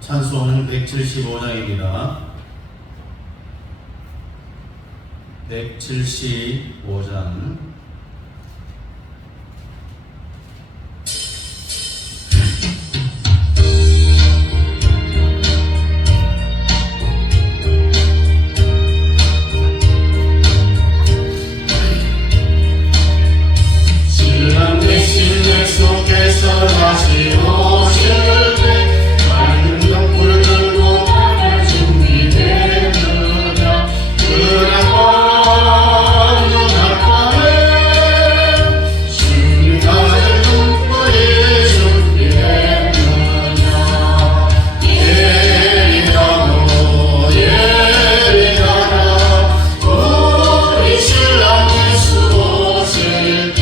찬송 175장입니다. 175장. 다시 오실 때 맑은 등불 들고 나갈 준비됐느냐. 그날 밤 그날 밤에 주님 아들 등불이 준비됐느냐. 예리하노 예리하라 우리 신랑 예수 오실 때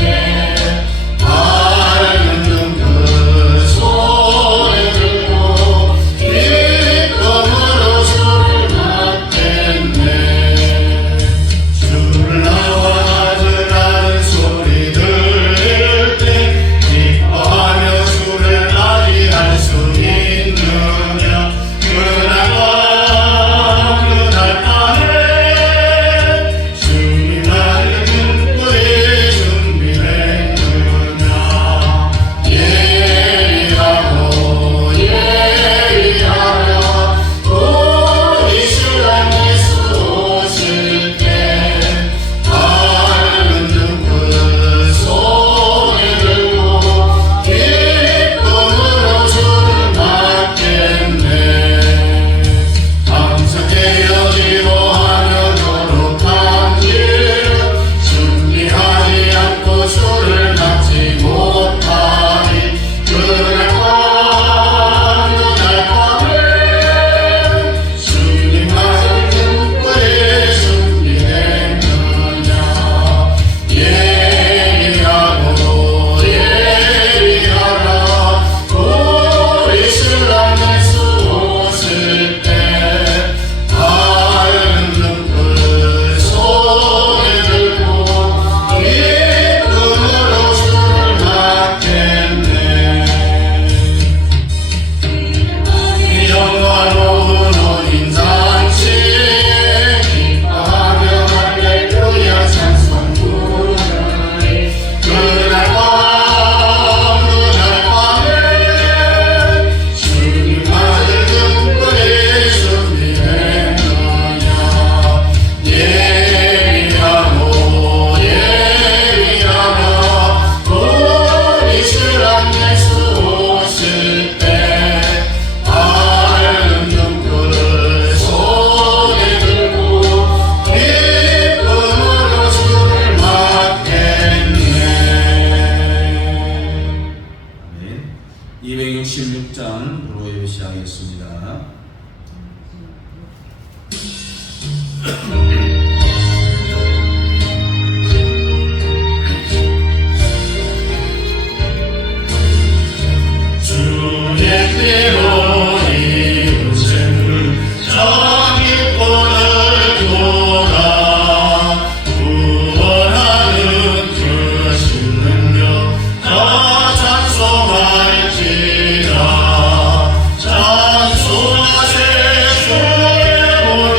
찬송하세 주의 보혈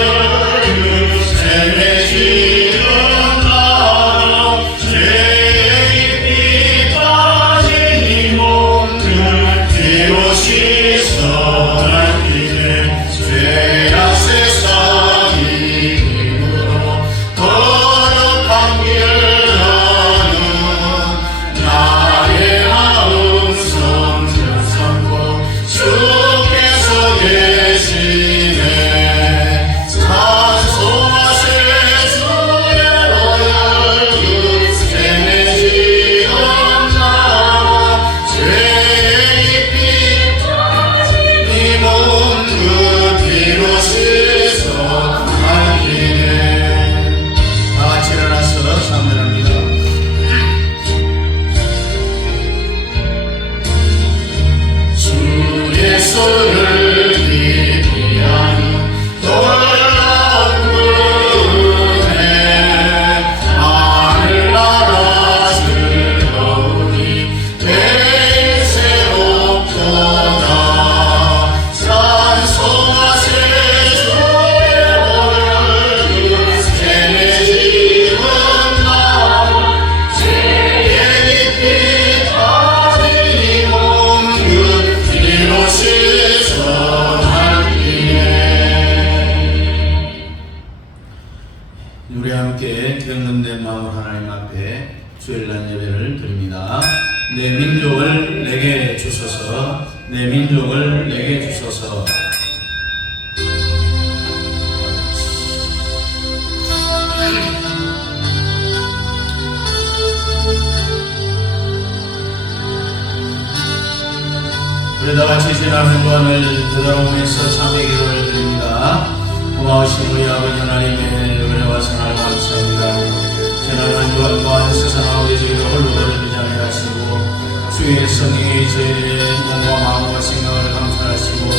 주일날 예배를 드립니다. 내 민족을 내게 주소서, 내 민족을 내게 주소서. 우리 다같이 지난 한 주간을 되돌아보면서 참회 기도를 드립니다. 고마우신 우리 아버지 하나님의 은혜와 사랑을 감사합니다. 지난 한 주간 동안 세상 가운데 저희를 홀로 버려두지 않으시고 주의 성령이 저희의 몸과 마음과 생각을 감찰하시고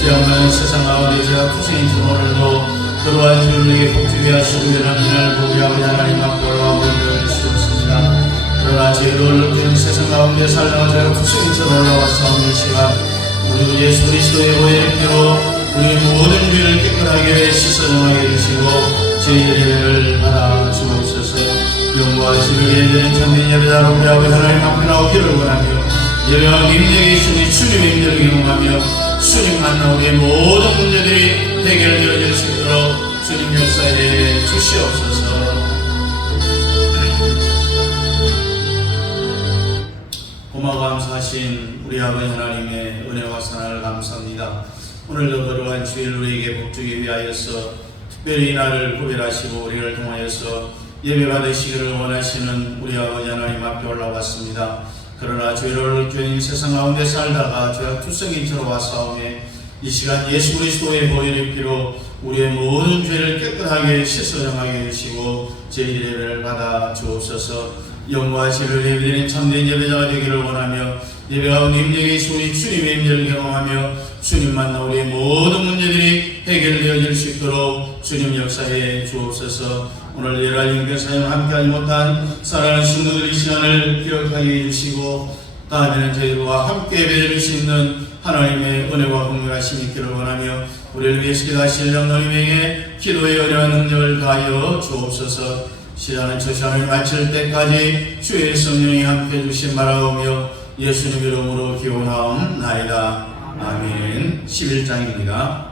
저 양반 세상 가운데 제가 투생인 주 오늘도 그러한 주를 내게 복주게 하시고 이런 이날 보기 아버지 하나님 앞에 올라오고 은혜를 주셨습니다. 그러나 저희를 느끼는 세상 가운데 살다가 저희가 투생인처럼 올라와서 오늘 시간 우리 예수 그리스도의 보혈의 피로 우리 모든 죄를 깨끗하게 씻어정하게 해주시고 저희의 예배를 받아 주옵소서. 영광과 지를 예배는 참된 예배자로 우리 아버지 하나님 앞에 나오기를 원하며 예배와 님에게 있으니 주님의 힘들을 경험하며 주님 만나 우리의 모든 문제들이 해결되어질 수 있도록 주님 역사에 주시옵소서. 고마워 감사하신 우리 아버지 하나님의 은혜와 사랑을 감사합니다. 오늘도 거룩한 주일 우리에게 복주기 위하여서 특별히 이 날을 구별하시고 우리를 통하여서 예배 받으시기를 원하시는 우리 아버지 하나님 앞에 올라왔습니다. 그러나 죄를 죄인 세상 가운데 살다가 죄악 투성인처럼 와싸움에 이 시간 예수 그리스도의 보혈의 피로 우리의 모든 죄를 깨끗하게 씻어 정하게 해주시고 제 예배를 받아 주옵소서. 영광과 지를 예배드린 참된 예배자가 되기를 원하며 예배가 님에게 있으니 주님의 임재를 경험하며 주님 만나 우리의 모든 문제들이 해결되어질 수 있도록 주님 역사에 주옵소서. 오늘 예랄님 교사님 함께하지 못한 사랑하는 성도들 이 시간을 기억하게 해주시고 다음에는 저희와 함께 예배드릴 수 있는 하나님의 은혜와 공평하심이 있기를 원하며 우리를 위해서 기도하실 영노님에게 기도의 은혜와 능력을 다하여 주옵소서. 시간은 저 시간을 마칠 때까지 주의 성령이 함께 해주신 바라오며 예수님 이름으로 기원하옵나이다. 아멘. 11장입니다.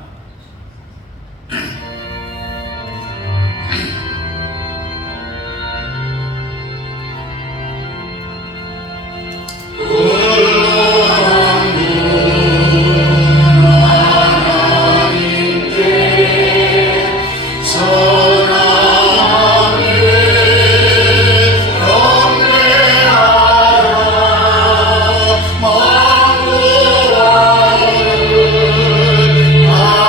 아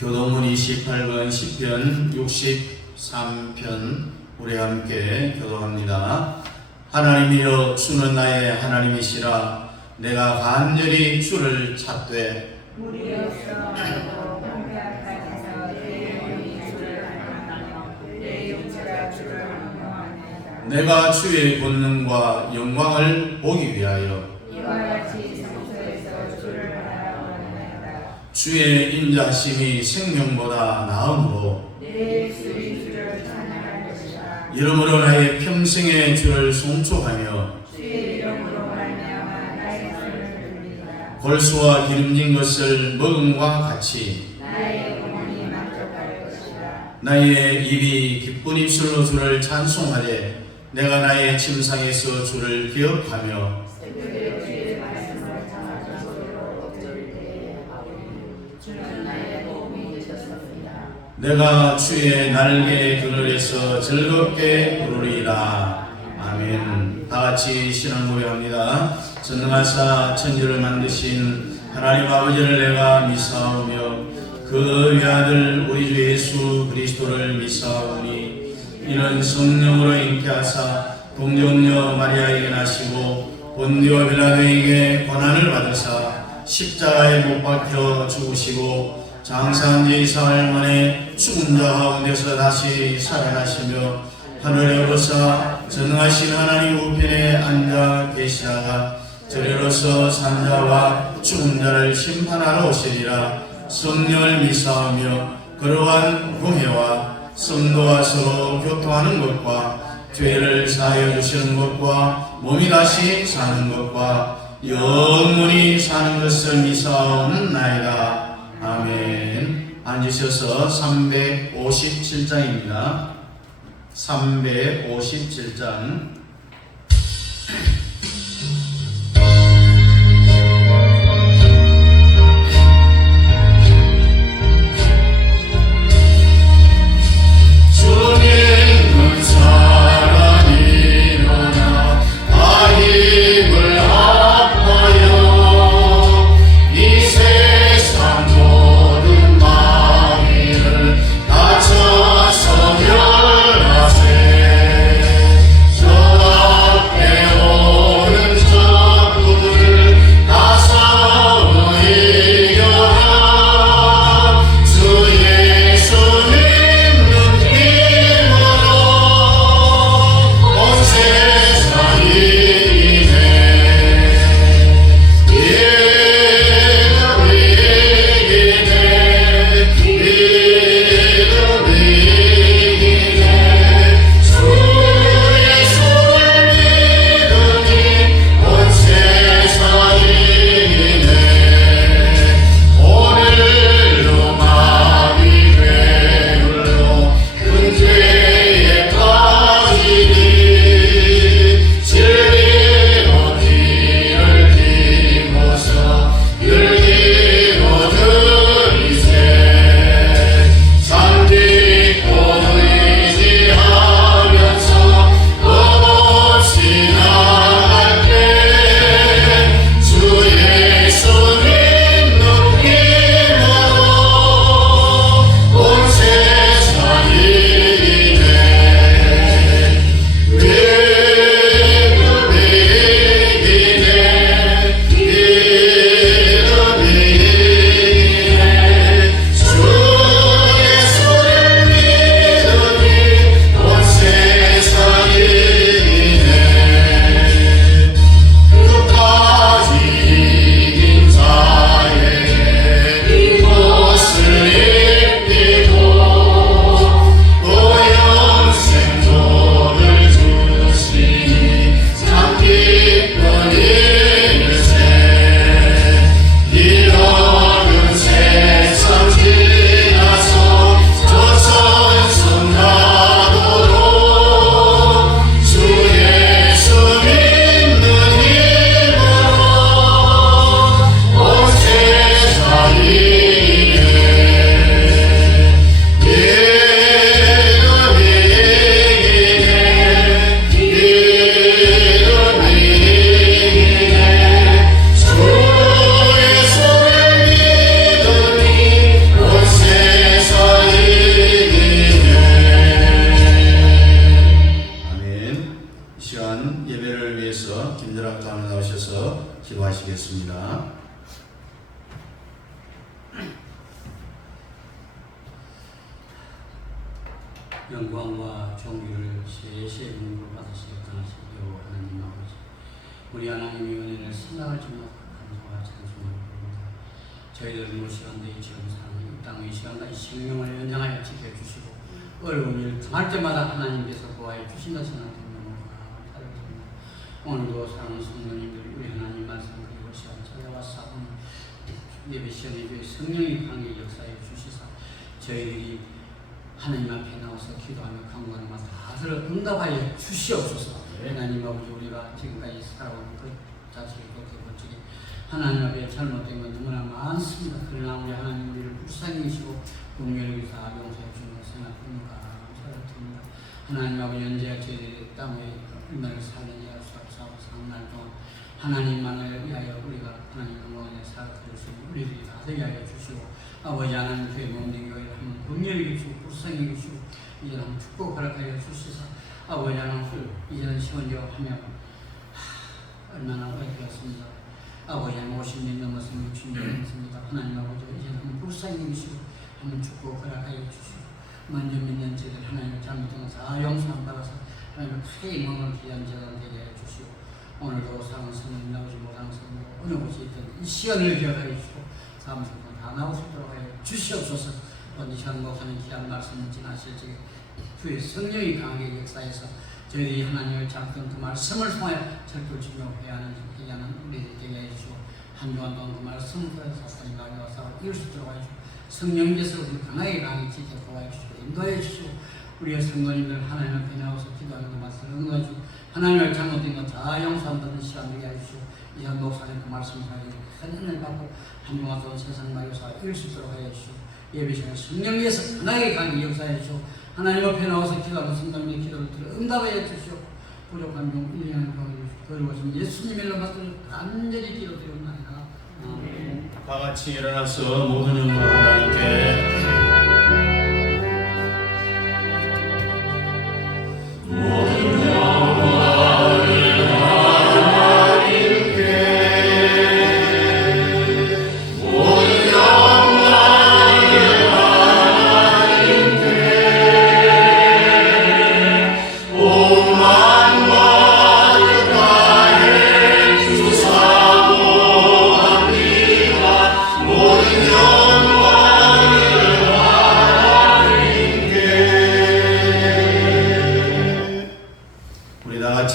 교도문 28권 시편 63편 우리 함께 교도합니다. 하나님이여 주는 나의 하나님이시라. 내가 간절히 주를 찾되 우리로서 말고 공백하여서 내 영이 주를 갈망하며 내 육체가 주를仰望하나이다. 내가 주의 권능과 영광을 보기 위하여 이와 같이 성소에서 주를 바라보나이다. 주의 인자심이 생명보다 나음으로 내 입술이 주를 찬양할 것이다. 이러므로 나의 평생에 주를 송축하며 주의 이름으로 말미암아 나의 손을 들리라. 골수와 기름진 것을 먹음과 같이 나의 영혼이 만족할 것이다. 나의 입이 기쁜 입술로 주를 찬송하되 내가 나의 침상에서 주를 기억하며 그들의 주의 말씀을 참아서 소리로 엎드릴 때에 주는 나의 도움이 되셨습니다. 내가 주의 날개 그늘에서 즐겁게 부르리라. 아멘. 다같이 신앙 고백합니다. 전능하사 천지를 만드신 하나님 아버지를 내가 미사오며 그 외아들 우리 주 예수 그리스도를 미사오니 이는 성령으로 잉태하사 동정녀 마리아에게 나시고 본디오 빌라도에게 고난을 받으사 십자가에 못 박혀 죽으시고 장사한 지 사흘 만에 죽은 자 가운데서 다시 살아나시며 하늘에 오르사 전능하신 하나님 우편에 앉아 계시다가 저리로서 산자와 죽은 자를 심판하러 오시리라. 성령을 미사하며 거룩한 공회와 성도와 서로 교통하는 것과 죄를 사하여 주시는 것과 몸이 다시 사는 것과 영원히 사는 것을 미사옵나이다. 아멘. 앉으셔서 357장입니다. 357장. 주님은 사랑이로나 다 힘을 합하여 이 세상 모든 마귀를 다쳐서 멸하세. 저 앞에 영광과 존귀를 세세 분으로 받으시어 떠나시기로 하나님 아버지, 우리 하나님의 은혜를 생각을 좀 감사와 찬송을 드립니다. 저희들 무시간대 이 지금 사는 이 땅의 시간과 이 생명을 연장하여 지켜주시고 어려운 일 당할 때마다 하나님께서 구하여 주신다 생각합니다. 오늘도 사랑하는 성도님들, 우리 하나님 말씀 그리고 시간 찾아와 싸우는 예배 시간에 성령의 관계 역사에 주시사 저희들이 하나님 앞에 나와서 기도하며 간구하는 것 다 들어 응답하여 주시옵소서. 하나님 아버지, 우리가 지금까지 살아온 것 자체의 것 중에 하나님 앞에 잘못된 건 너무나 많습니다. 그러나 우리 하나님 우리를 불쌍히 여기시고 공경을 여기서 용서해 주는 것 생각합니다. 감사드립니다. 하나님 아버지, 현재 저희 땅에 얼마나 살는지 알 수 없어 상날 동안 하나님만을 위하여 우리가 하나님 영광에 살아드릴 수 있는 우리들이 다 되게 하여 주시고, 아버지 하나님 교회 몸된 교회를 한번 긍휼히 주시고 불쌍히 주시고 이제는 한번 축복 허락하여 주시사 아버지 하나님 이제는 시원하며 얼마나 오래되었습니다. 아버지 하나님 50년 넘어서 60년 됐습니다. 하나님 아버지 이제는 한번 불쌍히 주시고 한번 축복 허락하여 주시고 먼저 믿는 저들 하나님을 잘못한 것을 다 용서함 받아서 하나님을 크게 영광을 기한 제단 되게 해 주시고, 오늘도 사랑하는 성령 나오지 못하는 성령 어느 곳에 있든 이 시간을 기억하여 주시고 사무실도 다 나올 수 있도록 하여 주시옵소서. 오늘 이 시간 목사님 귀한 말씀을 지나실 적에 주의 성령이 강하게 역사해서 저희들이 하나님을 잡던 그 말씀을 통하여 철도지며 회하는 우리들 되게 해주시고, 한 주간 동안 그 말씀을 통해서 사사님 가져와서 이룰 수 있도록 하여 주시고, 성령께서 우리 강하게 지켜고 해주시고 인도해 주시고, 우리의 성도님들 하나님 앞에 나와서 기도하는 그 말씀을 응해 주시고 하나님을 잘못된 것 다 용서한다는 시간 되게 해주시고, 이전 목사님 그 말씀을 가지고 큰 은혜를 받고 한 주간 동안 세상 말에서 이룰 수 있도록 하여 주시고, 예배 시간에 성령께서 강하게 강하게 역사해 주시고 하나님 앞에 나와서 기도하는 성도님의 기도를 들어 응답하여 주시오. 부족한 종 1년을 도와주시고 그리고 예수님의 이름으로 간절히 기도드리옵나이다. 아멘. 다 같이 일어나서 모든 영광 하나님께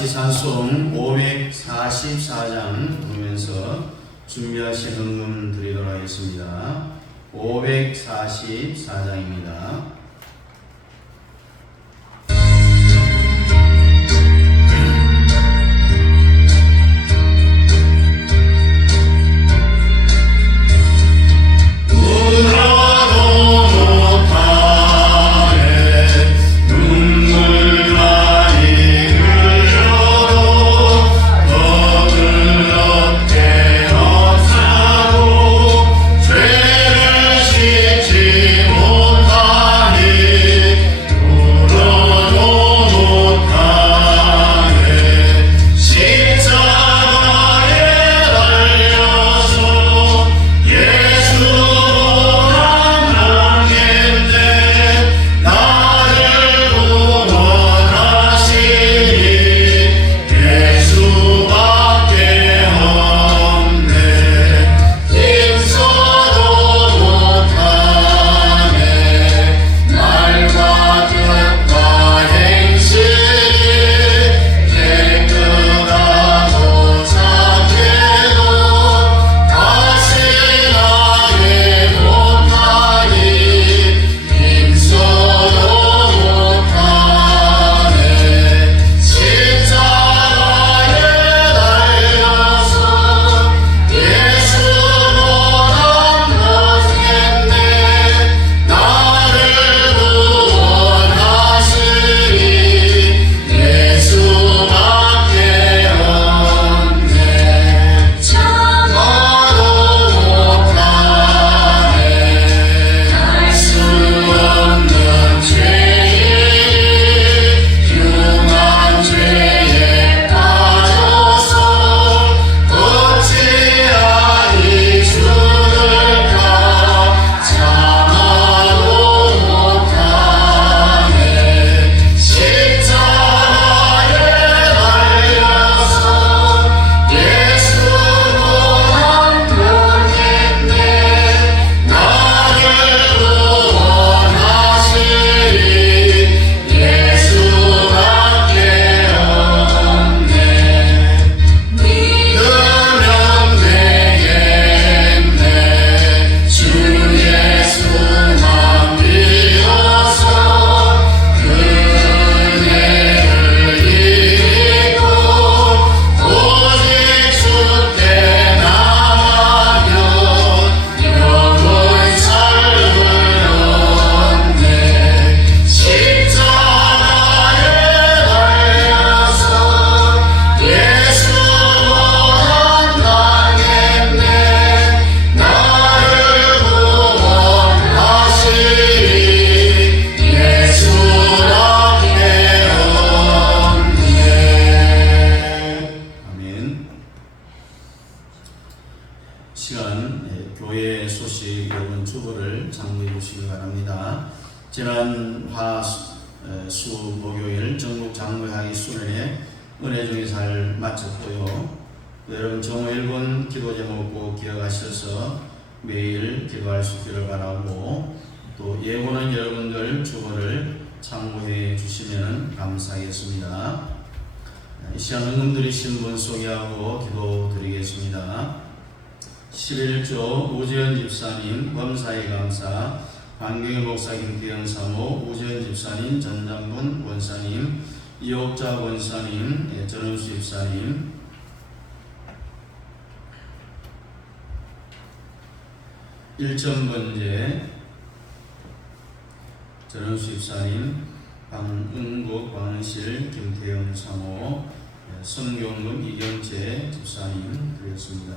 찬송 544장 부르면서 준비하신 응금 드리도록 하겠습니다. 544장입니다. 죄를 씻지 못하니 시간 교회 소식 여러분 주보를 참고해 주시기 바랍니다. 지난 수 목요일 전국 장로회의 수련회 은혜중의 잘 마쳤고요. 여러분 정오 1분 기도 제목 꼭 기억하셔서 매일 기도할 수 있기를 바라고, 또 예고는 여러분들 주보를 참고해 주시면 감사하겠습니다. 이 시간 은금 드리신 분 소개하고 기도 드리겠습니다. 11조 우지연 집사님 범사에 감사, 반경의 목사 김태영 사모, 우지연 집사님, 전장분 원사님, 이옥자 원사님, 전은수 집사님, 1점번제 전은수 집사님, 방은국 광은실 김태영 사모, 성경금 이경재 집사님 드렸습니다.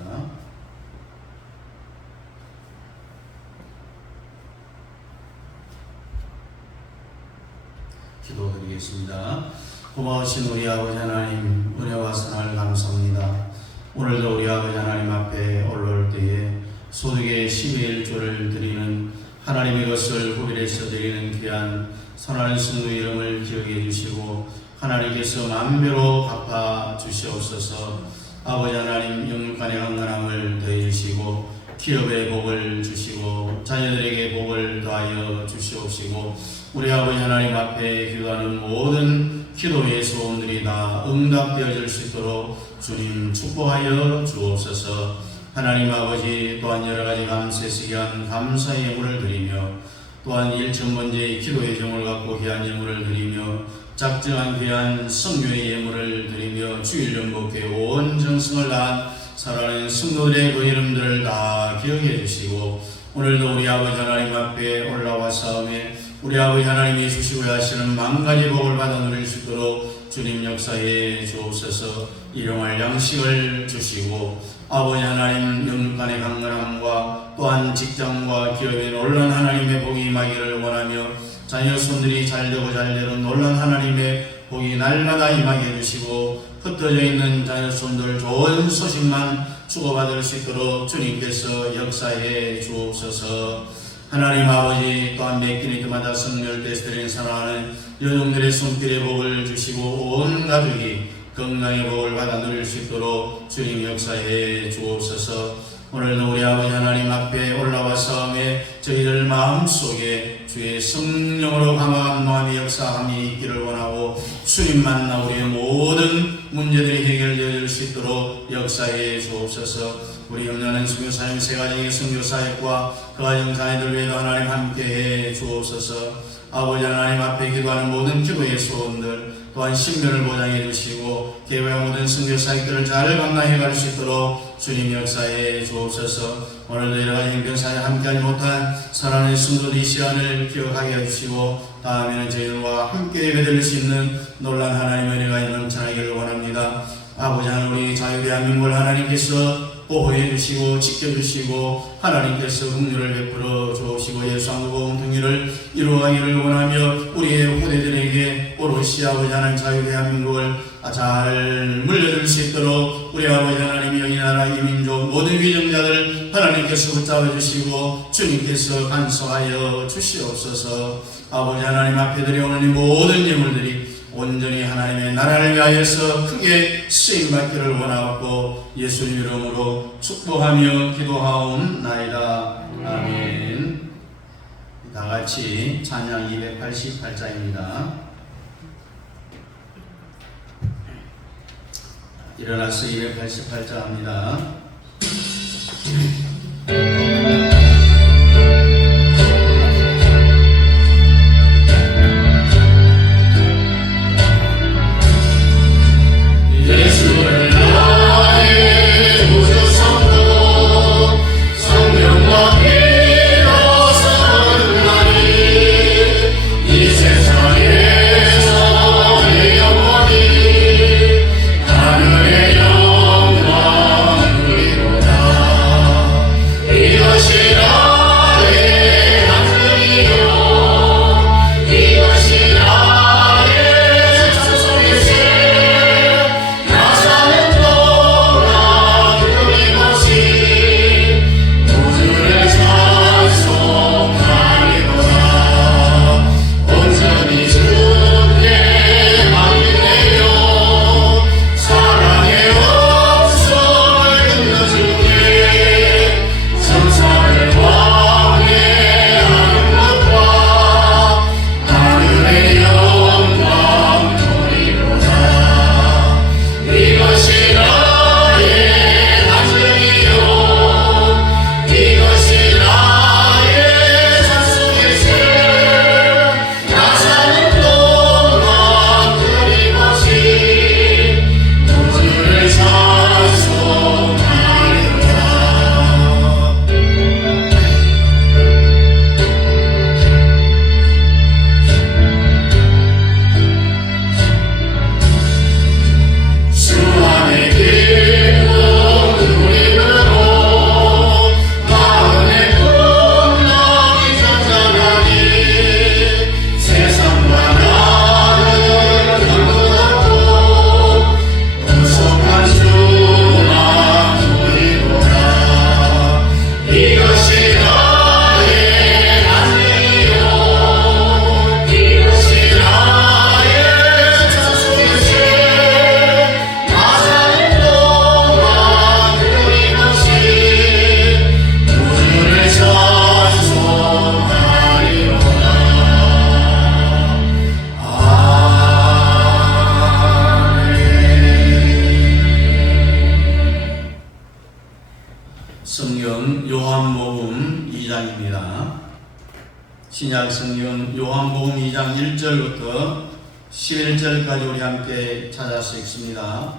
기도드리겠습니다. 고마우신 우리 아버지 하나님, 은혜와 사랑을 감사합니다. 오늘도 우리 아버지 하나님 앞에 올라올 때에 소득의 12일 조를 드리는 하나님의 것을 후비해서 드리는 귀한 선하는 성도 이름을 기억해 주시고 하나님께서 만배로 갚아 주시옵소서. 아버지 하나님, 영육간의 강건함을 더해 주시고 기업의 복을 주시고 자녀들에게 복을 더하여 주시옵시고, 우리 아버지 하나님 앞에 기도하는 모든 기도의 소원들이 다 응답되어질 수 있도록 주님 축복하여 주옵소서. 하나님 아버지, 또한 여러가지 감세시간 감사의 예물을 드리며, 또한 1천번제의 기도의 정을 갖고 귀한 예물을 드리며 작정한 귀한 성교의 예물을 드리며 주일 연복회 온 정성을 다한 사랑하는 성도들의 그 이름들을 다 기억해 주시고, 오늘도 우리 아버지 하나님 앞에 올라와 싸움에 우리 아버지 하나님이 주시고 하시는 만가지 복을 받아 누릴 수 있도록 주님 역사에 주옵소서. 일용할 양식을 주시고 아버지 하나님, 영육간의 강건함과 또한 직장과 기업에 놀란 하나님의 복이 임하기를 원하며, 자녀 손들이 잘되고 잘되는 놀란 하나님의 복이 날마다 임하게 해주시고, 흩어져 있는 자녀 손들 좋은 소식만 주고받을 수 있도록 주님께서 역사해 주옵소서. 하나님 아버지, 또한 매 끼니마다 성결돼서 드리는 사랑하는 여종들의 손길의 복을 주시고 온 가족이 건강의 복을 받아 누릴 수 있도록 주님 역사해 주옵소서. 오늘도 우리 아버지 하나님 앞에 올라와 싸움에 저희들 마음속에 주의 성령으로 감화한 마음의 역사함이 있기를 원하고, 주님 만나 우리의 모든 문제들이 해결되어질 수 있도록 역사해 주옵소서. 우리 영년한 선교사님 세 가정의 선교사역과 그 가정 자녀들 위에도 하나님 함께해 주옵소서. 아버지 하나님 앞에 기도하는 모든 기도의 소원들, 또한 신변을 보장해 주시고 교회와 모든 선교사역들을 잘 감당해 갈 수 있도록 주님 역사해 주옵소서. 오늘도 여러가지 형편사에 함께하지 못한 사랑하는 성도들의 시간을 기억하게 해주시고, 다음에는 저희들과 함께 예배드릴 수 있는 놀란 하나님의 은혜가 넘쳐나기를 원합니다. 아버지 하나님, 우리 자유대한민국을 하나님께서 보호해 주시고 지켜주시고 하나님께서 긍휼을 베풀어 주시고 예수왕국의 통일을 이루어가기를 원하며, 우리의 후대들에게 오롯이 아버지 하나님 자유대한민국을 잘 물려줄 수 있도록 우리 아버지 하나님, 이 나라 이 민족 모든 위정자들 하나님께서 붙잡아 주시고 주님께서 간섭하여 주시옵소서. 아버지 하나님 앞에 드려오는 이 모든 예물들이 온전히 하나님의 나라를 위하여서 크게 쓰임받기를 원하고 예수님 이름으로 축복하며 기도하옵나이다. 아멘. 다같이 찬양 288장입니다. 일어나서 288장 합니다. 하늘의 영광 요한복음 2장입니다. 신약 성경 요한복음 2장 1절부터 11절까지 우리 함께 찾아서 읽습니다.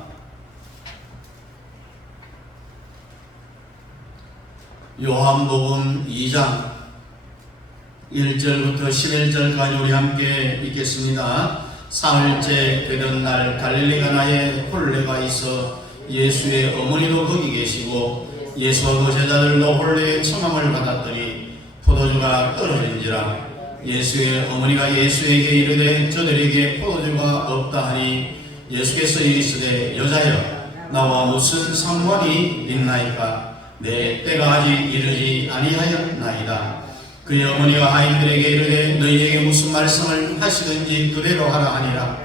요한복음 2장 1절부터 11절까지 우리 함께 읽겠습니다. 사흘째 되던 날 갈릴리 가나에 홀레가 있어 예수의 어머니도 거기 계시고 예수와 그 제자들도 홀레의 청함을 받았더니 포도주가 떨어진지라. 예수의 어머니가 예수에게 이르되 저들에게 포도주가 없다 하니 예수께서 이르시되 여자여 나와 무슨 상관이 있나이까? 내 때가 아직 이르지 아니하였나이다. 그의 어머니가 하인들에게 이르되 너희에게 무슨 말씀을 하시든지 그대로 하라 하니라.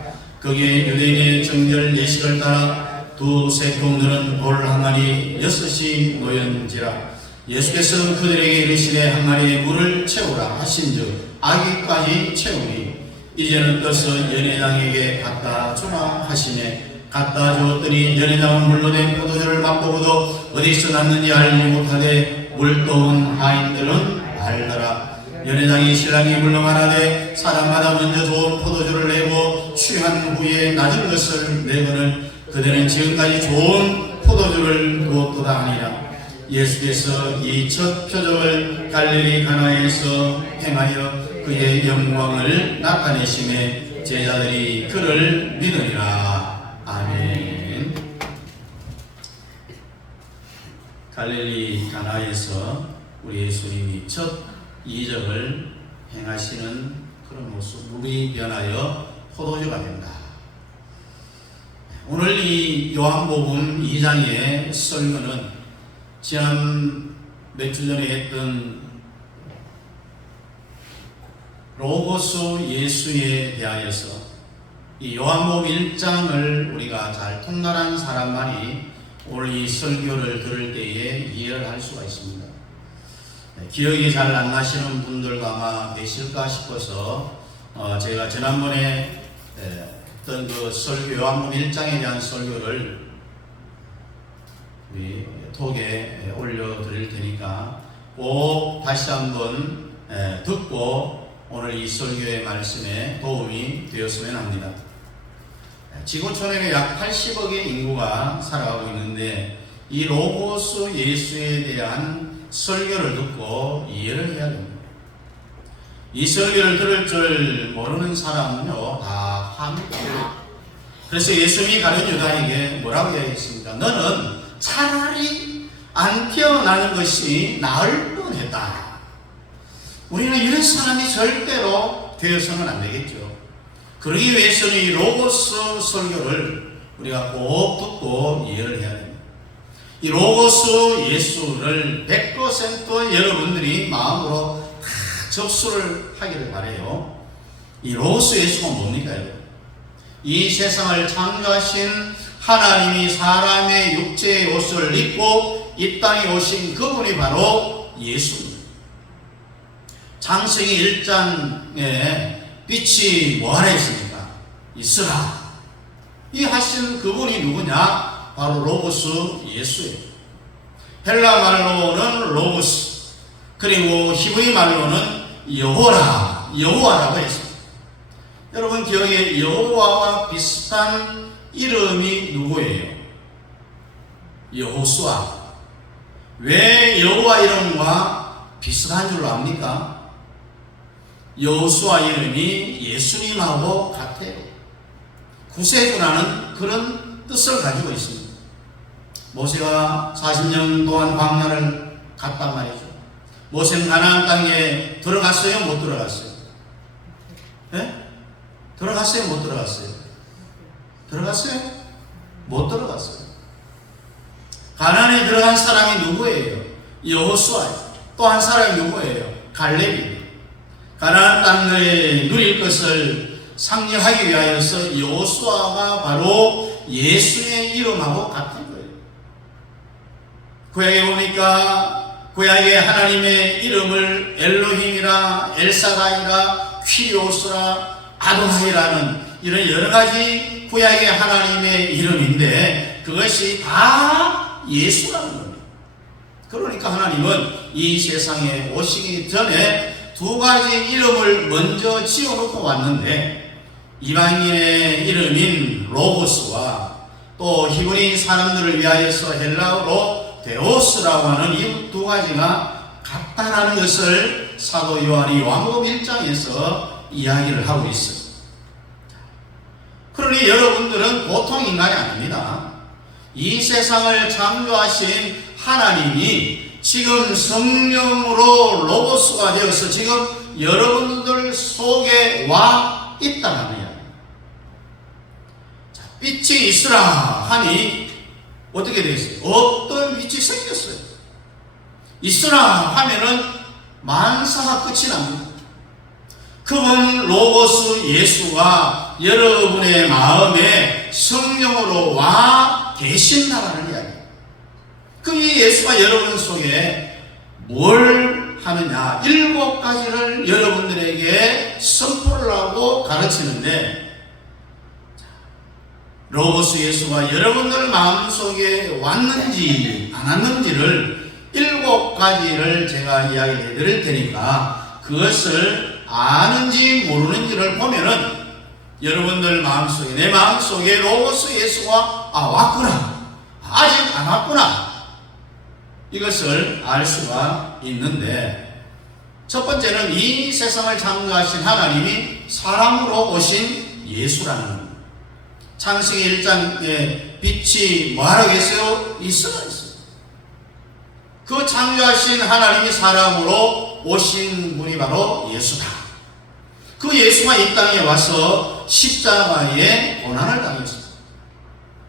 거기에 유대인의 정결 예식을 따라 두세 통들은 돌 항아리 6이 놓였는지라. 예수께서 그들에게 이르시되 항아리에 물을 채우라 하신즉 아기까지 채우니 이제는 떠서 연회장에게 갖다 주라 하시매 갖다 주었더니 연회장은 물로 된 포도주를 맛보고도 어디서 났는지 알지 못하되 물 떠온 하인들은 알더라. 연회장이 신랑이 물러가라되 사람마다 먼저 좋은 포도주를 내고 취한 후에 낮은 것을 내거늘 그들은 지금까지 좋은 포도주를 두었도다 하니라. 예수께서 이 첫 표적을 갈릴리 가나에서 행하여 그의 영광을 나타내심에 제자들이 그를 믿으니라. 아멘. 갈릴리 가나에서 우리 예수님이 첫 이적을 행하시는 그런 모습, 물이 변하여 포도주가 된다. 오늘 이 요한복음 2장의 설교는 지난 몇 주 전에 했던 로고스 예수에 대하여서 이 요한복음 1장을 우리가 잘 통달한 사람만이 오늘 이 설교를 들을 때에 이해를 할 수가 있습니다. 기억이 잘 안 나시는 분들도 아마 계실까 싶어서 제가 지난번에 했던 그 설교 요한복음 1장에 대한 설교를 우리 톡에 올려드릴 테니까 꼭 다시 한번 듣고 오늘 이 설교의 말씀에 도움이 되었으면 합니다. 지구촌에는 약 80억의 인구가 살아가고 있는데 이 로고스 예수에 대한 설교를 듣고 이해를 해야 됩니다. 이 설교를 들을 줄 모르는 사람은요 다 합니다. 그래서 예수님이 가룟 유다에게 뭐라고 이야기했습니까? 너는 차라리 안 태어나는 것이 나을 뻔했다. 우리는 이런 사람이 절대로 되어서는 안 되겠죠. 그러기 위해서는 이 로고스 설교를 우리가 꼭 듣고 이해를 해야 됩니다. 이 로고스 예수를 100% 여러분들이 마음으로 다 접수를 하기를 바라요. 이 로고스 예수가 뭡니까? 이 세상을 창조하신 하나님이 사람의 육체의 옷을 입고 이 땅에 오신 그분이 바로 예수입니다. 창세기 1장에 빛이 뭐하라 했습니까? 있으라. 이 하신 그분이 누구냐? 바로 로고스 예수예요. 헬라 말로는 로고스, 그리고 히브리 말로는 여호와라고 했습니다. 여러분 기억에 여호와와 비슷한 이름이 누구예요? 여호수아. 왜 여호와 이름과 비슷한 줄로 압니까? 여호수아 이름이 예수님하고 같아요. 구세주라는 그런 뜻을 가지고 있습니다. 모세가 40년 동안 광야를 갔단 말이죠. 모세는 가나안 땅에 들어갔어요? 못 들어갔어요? 네? 들어갔어요? 못 들어갔어요? 들어갔어요? 못 들어갔어요. 가나안에 들어간 사람이 누구예요? 여호수아예요. 또 한 사람이 누구예요? 갈렙이에요. 가나안 땅을 누릴 것을 상징하기 위하여서 여호수아가 바로 예수의 이름하고 같은 거예요. 구약에 보니까 구약의 하나님의 이름을 엘로힘이라 엘사다이라 퀴리오스라 아도나이라는 이런 여러 가지 구약의 하나님의 이름인데 그것이 다 예수라는 겁니다. 그러니까 하나님은 이 세상에 오시기 전에 두 가지 이름을 먼저 지어놓고 왔는데, 이방인의 이름인 로고스와 또 히브리인 사람들을 위하여서 헬라어로 데오스라고 하는 이 두 가지가 같다라는 것을 사도 요한이 요한복음 1장에서 이야기를 하고 있어요. 그러니 여러분들은 보통 인간이 아닙니다. 이 세상을 창조하신 하나님이 지금 성령으로 로고스가 되어서 지금 여러분들 속에 와 있다는 이야기. 빛이 있으라 하니 어떻게 되겠어요? 어떤 빛이 생겼어요. 있으라 하면은 만사가 끝이 납니다. 그분 로고스 예수가 여러분의 마음에 성령으로 와 계신다는 이야기. 그 예수가 여러분 속에 뭘 하느냐, 7가지를 여러분들에게 선포를 하고 가르치는데, 로고스 예수가 여러분들 마음속에 왔는지 안 왔는지를 7가지를 제가 이야기해 드릴 테니까 그것을 아는지 모르는지를 보면은 여러분들 마음속에, 내 마음속에 로고스 예수가 왔구나, 아직 안 왔구나, 이것을 알 수가 있는데, 첫 번째는 이 세상을 창조하신 하나님이 사람으로 오신 예수라는, 창세기 1장에 빛이 뭐하라고 했어요? 있어가 있어요. 그 창조하신 하나님이 사람으로 오신 분이 바로 예수다. 그 예수가 이 땅에 와서 십자가의 고난을 당했습니다.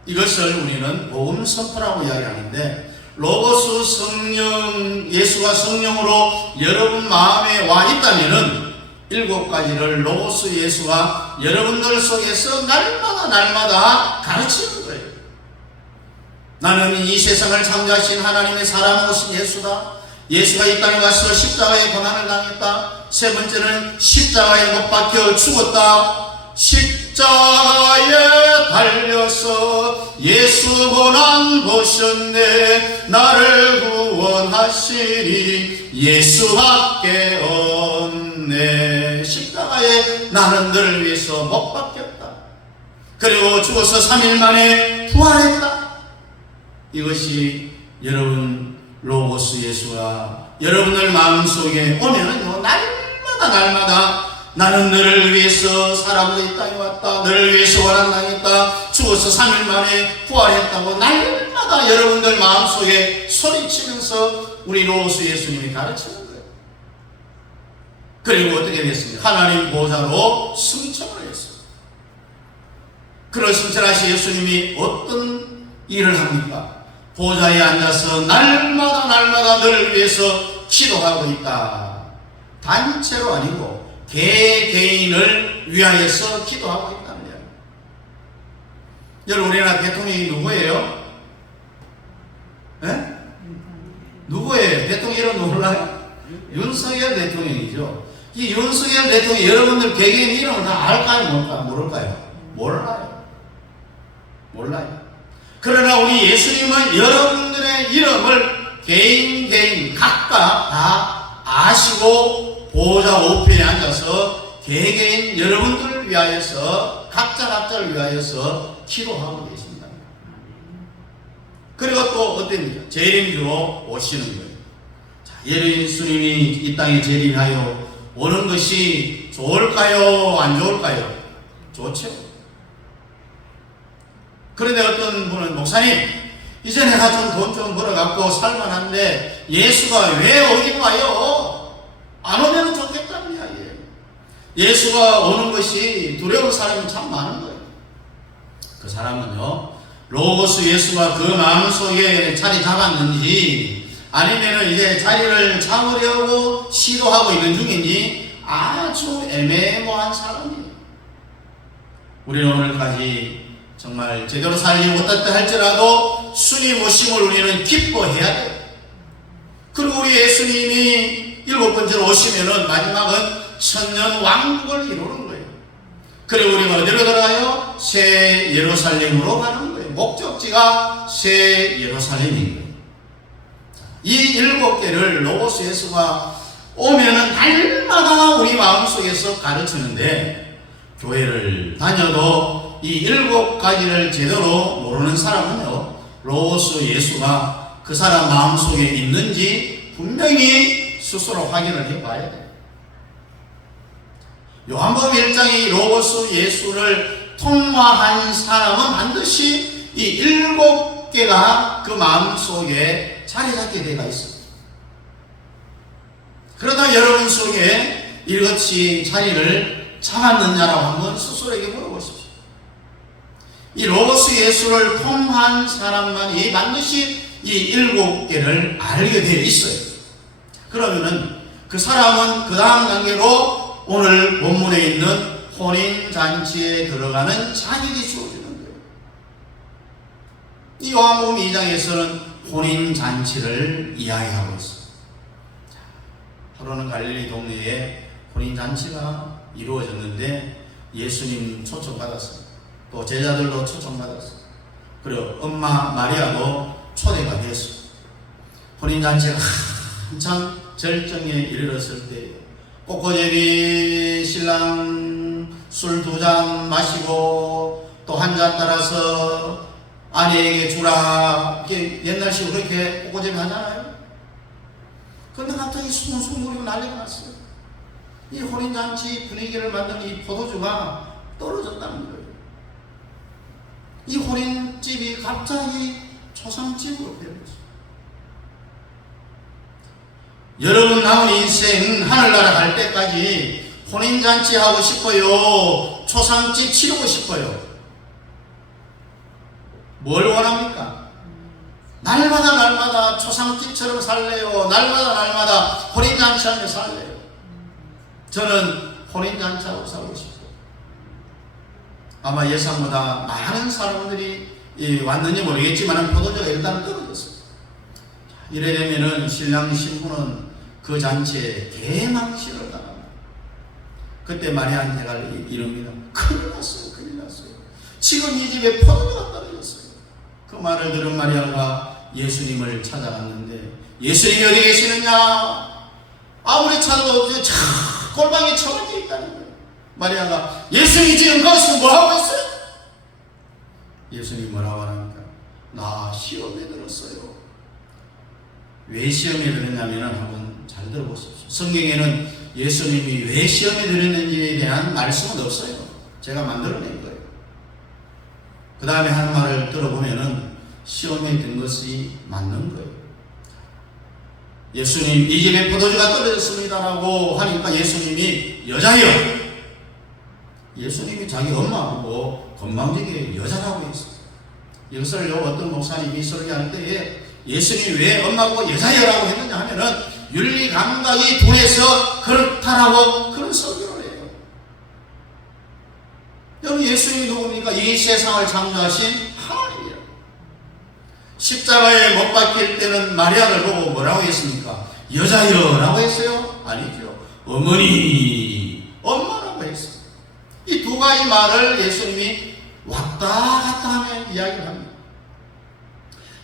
이것을 우리는 복음 선포라고 이야기하는데, 로고스 성령, 예수가 성령으로 여러분 마음에 와 있다면은 7가지를 로고스 예수가 여러분들 속에서 날마다 가르치는 거예요. 나는 이 세상을 창조하신 하나님의 사람 오신 예수다. 예수가 이 땅에 와서 십자가의 고난을 당했다. 세 번째는 십자가에 못 박혀 죽었다. 십자가에 달려서 예수 고난 보셨네. 나를 구원하시니 예수밖에 없네. 십자가에 나는 너를 위해서 못 박혔다. 그리고 죽어서 3일 만에 부활했다. 이것이 여러분 로고스 예수가 여러분들 마음속에 오면은요, 날마다 나는 너를 위해서 사람으로 이 땅에 왔다, 너를 위해서 고난당했다, 죽어서 3일 만에 부활했다고 날마다 여러분들 마음속에 소리치면서 우리 로고스 예수님이 가르치는 거예요. 그리고 어떻게 됐습니까? 하나님 보좌로 승천을 했어요. 그런 승천하신 예수님이 어떤 일을 합니까? 보좌에 앉아서 날마다 너를 위해서 기도하고 있다. 단체로 아니고 개개인을 위하여서 기도하고 있다는 거예요. 여러분, 우리나라 대통령이 누구예요? 네? 누구예요? 대통령 이름 몰라요? 윤석열 대통령이죠. 이 윤석열 대통령 여러분들 개개인 이름을 다 알까요? 모를까요? 몰라요. 그러나 우리 예수님은 여러분들의 이름을 개인 각각 다 아시고 보좌 우편에 앉아서 개개인 여러분들을 위하여서 각자를 위하여서 기도하고 계십니다. 그리고 또 어땠습니까? 재림주로 오시는 거예요. 자, 예수님이 이 땅에 재림하여 오는 것이 좋을까요? 안 좋을까요? 좋죠. 그런데 어떤 분은, 목사님, 이제 내가 돈 좀 벌어갖고 살만한데 예수가 왜 오긴 와요? 안 오면 좋겠다는 이야기예요. 예수가 오는 것이 두려운 사람이 참 많은 거예요. 그 사람은요, 로고스 예수가 그 마음속에 자리 잡았는지 아니면 이제 자리를 잡으려고 시도하고 있는 중인지 아주 애매모호한 사람이에요. 우리는 오늘까지 정말 제대로 살지 못했다 할지라도 주님 오심을 우리는 기뻐해야 돼요. 그리고 우리 예수님이 7번째로 오시면은 마지막은 천년 왕국을 이루는 거예요. 그리고 우리가 어디로 들어가요? 새 예루살렘으로 가는 거예요. 목적지가 새 예루살렘인 거예요. 이 7개를 로고스 예수가 오면은 날마다 우리 마음속에서 가르치는데, 교회를 다녀도 이 7가지를 제대로 모르는 사람은요, 로고스 예수가 그 사람 마음속에 있는지 분명히 스스로 확인을 해봐야 돼요. 요한복음 1장의 로고스 예수를 통화한 사람은 반드시 이 7개가 그 마음속에 자리 잡게 되어 있습니다. 그러다 여러분 속에 이것이 자리를 잡았느냐라고 한번 스스로에게 물어보십시오. 이 로고스 예수를 통한 사람만이 반드시 이 7개를 알게 되어 있어요. 그러면은 그 사람은 그 다음 단계로 오늘 본문에 있는 혼인잔치에 들어가는 자격이 주어지는 거예요. 이 요한복음 2장에서는 혼인잔치를 이야기하고 있어요. 하루는 갈릴리 동네에 혼인잔치가 이루어졌는데 예수님 초청받았어요. 또 제자들도 초청받았어요. 그리고 엄마 마리아도 초대가 됐어요. 혼인잔치가 한참 절정에 이르렀을 때 꽃꽂이비 신랑 술 2잔 마시고 또 한 잔 따라서 아내에게 주라, 이렇게 옛날식으로 그렇게 꽃꽂이비 하잖아요. 그런데 갑자기 숭숭거리고 난리가 났어요. 이 혼인잔치 분위기를 만든 이 포도주가 떨어졌다는 거예요. 이 혼인집이 갑자기 초상집으로 되었어요. 여러분 남은 인생 하늘나라 갈 때까지 혼인잔치 하고 싶어요? 초상집 치르고 싶어요? 뭘 원합니까? 날마다 초상집처럼 살래요? 날마다 혼인잔치 하며 살래요? 저는 혼인잔치 하고 살고 싶어요. 아마 예상보다 많은 사람들이 왔는지 모르겠지만 포도주가 일단 떨어졌어요. 이래 되면은 신랑 신부는 그 잔치에 개망신을 당합니다. 그때 마리아한테가 이릅니다. 큰일 났어요. 지금 이 집에 포도주가 떨어졌어요. 그 말을 들은 마리아가 예수님을 찾아갔는데, 예수님이 어디 계시느냐? 아무리 찾아도 골방에 처박혀 있다는 거예요. 마리아가 예수님이 지금 거기서 뭐하고 있어요? 예수님이 뭐라고 하니까, 나 시험에 들었어요. 왜 시험에 들었냐면 한번 잘 들어보십시오. 성경에는 예수님이 왜 시험에 들었는지에 대한 말씀은 없어요. 제가 만들어낸 거예요. 그 다음에 하는 말을 들어보면은 시험에 든 것이 맞는 거예요. 예수님, 이 집에 포도주가 떨어졌습니다라고 하니까 예수님이 여자여, 예수님이 자기 엄마하고 건방지게 여자라고 했어요. 이것을 어떤 목사님이 설교할 때에 예수님이 왜 엄마하고 여자여라고 했느냐 하면은 윤리 감각이 둔해서 그렇다라고 그런 설교를 해요. 여러분, 예수님이 누굽니까? 이 세상을 창조하신 하나님이에요. 십자가에 못 박힐 때는 마리아를 보고 뭐라고 했습니까? 여자여라고 했어요? 아니죠. 어머니, 엄마라고 했어요. 이 두 가지 말을 예수님이 왔다 갔다 하며 이야기를 합니다.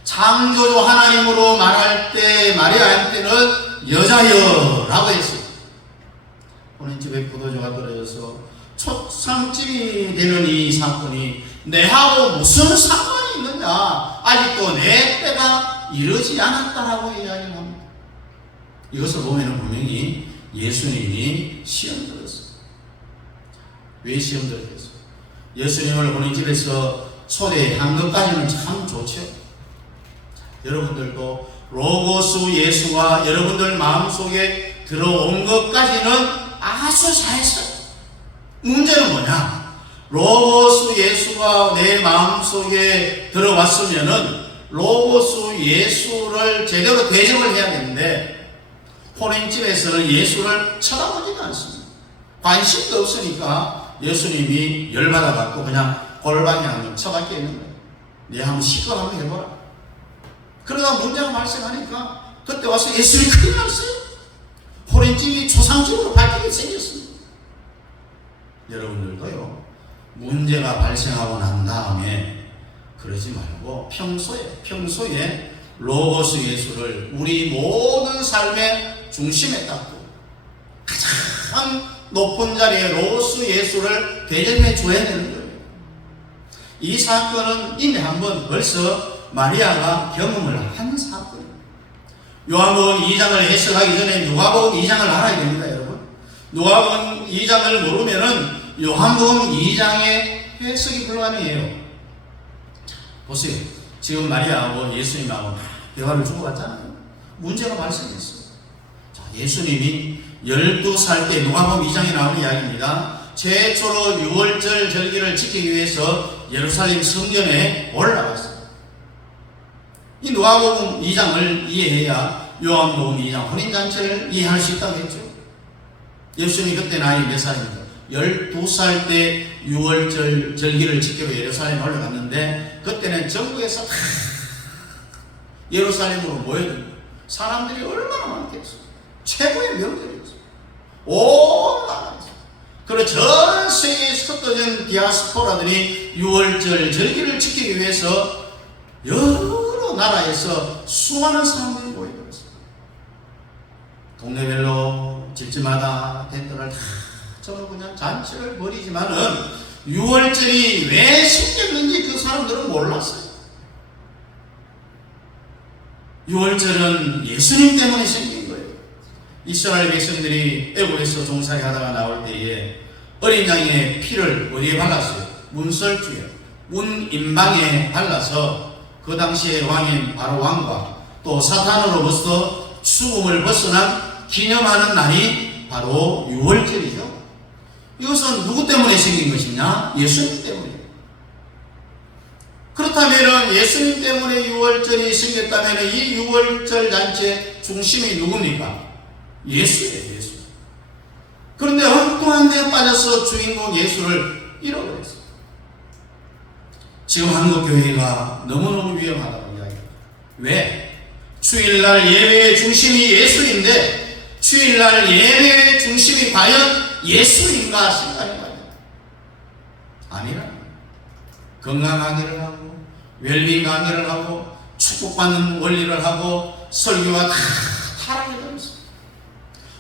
창조주 하나님으로 말할 때 마리아한테는 여자여라고 했어요. 혼인집에 포도주가 떨어져서 초상집이 되는 이 사건이 내하고 무슨 상관이 있느냐, 아직도 내 때가 이르지 않았다라고 이야기를 합니다. 이것을 보면 분명히 예수님이 시험 들었어요. 왜 시험 들었겠어요? 예수님을 혼인집에서 초대한 것까지는 참 좋죠. 여러분들도 로고스 예수가 여러분들 마음속에 들어온 것까지는 아주 잘했어요. 문제는 뭐냐? 로고스 예수가 내 마음속에 들어왔으면은 로고스 예수를 제대로 대접을 해야 되는데, 혼인집에서는 예수를 쳐다보지도 않습니다. 관심도 없으니까 예수님이 열받아갖고 그냥 골방에 한번 처박혀 있는 거예요. 네 한번 시끄러 한번 해보라. 그러다 문제가 발생하니까 그때 와서 예수님이 큰일 났어요. 혼인집이 초상집으로 바뀌게 생겼습니다. 여러분들도요, 문제가 발생하고 난 다음에 그러지 말고 평소에 로고스 예수를 우리 모든 삶의 중심에 딱 두고 가장 높은 자리에 로고스 예수를 대접해 줘야 되는 거예요. 이 사건은 이미 한번 벌써 마리아가 경험을 한 사건이에요. 요한복음 2장을 해석하기 전에 누가복음 2장을 알아야 됩니다, 여러분. 누가복음 2장을 모르면은 요한복음 2장의 해석이 불가능해요. 보세요. 지금 마리아하고 예수님하고 대화를 주고받잖아요. 문제가 발생했어요. 자, 예수님이 12살 때 누가복음 2장에 나오는 이야기입니다. 최초로 유월절 절기를 지키기 위해서 예루살렘 성전에 올라갔어요. 이 누가복음 2장을 이해해야 요한복음 2장 혼인잔치를 이해할 수 있다고 했죠. 예수님이 그때 나이 몇 살입니까? 12살 때 유월절 절기를 지키러 예루살렘에 올라갔는데 그때는 전국에서 다 예루살렘으로 모여든 사람들이 얼마나 많겠어요. 최고의 명절이었어요. 온 나라에서. 그리고 전 세계에서 흩어진 디아스포라들이 유월절 절기를 지키기 위해서 여러 나라에서 수많은 사람들이 모여들었어요. 동네별로 집집마다 텐트를 다 저는 그냥 잔치를 벌이지만은 유월절이 왜 생겼는지 그 사람들은 몰랐어요. 유월절은 예수님 때문에 생긴 거예요. 이스라엘 백성들이 애굽에서 종살이 하다가 나올 때에 어린 양의 피를 어디에 발랐어요? 문설주에, 문인방에 발라서 그 당시에 왕인 바로 왕과 또 사탄으로부터 죽음을 벗어난 기념하는 날이 바로 유월절이죠. 이것은 누구 때문에 생긴 것이냐? 예수님 때문에. 그렇다면 예수님 때문에 유월절이 생겼다면 이 유월절 잔치의 중심이 누굽니까? 예수예요, 예수. 그런데 엉뚱한 데 빠져서 주인공 예수를 잃어버렸어요. 지금 한국 교회가 너무너무 위험하다고 이야기합니다. 왜? 주일날 예배의 중심이 예수인데 주일날 예배의 중심이 과연 예수인가 생각해봐야 돼요. 아니라 건강 강의를 하고 웰빙 강의를 하고 축복받는 원리를 하고 설교가 다 타락이 되어 있어요.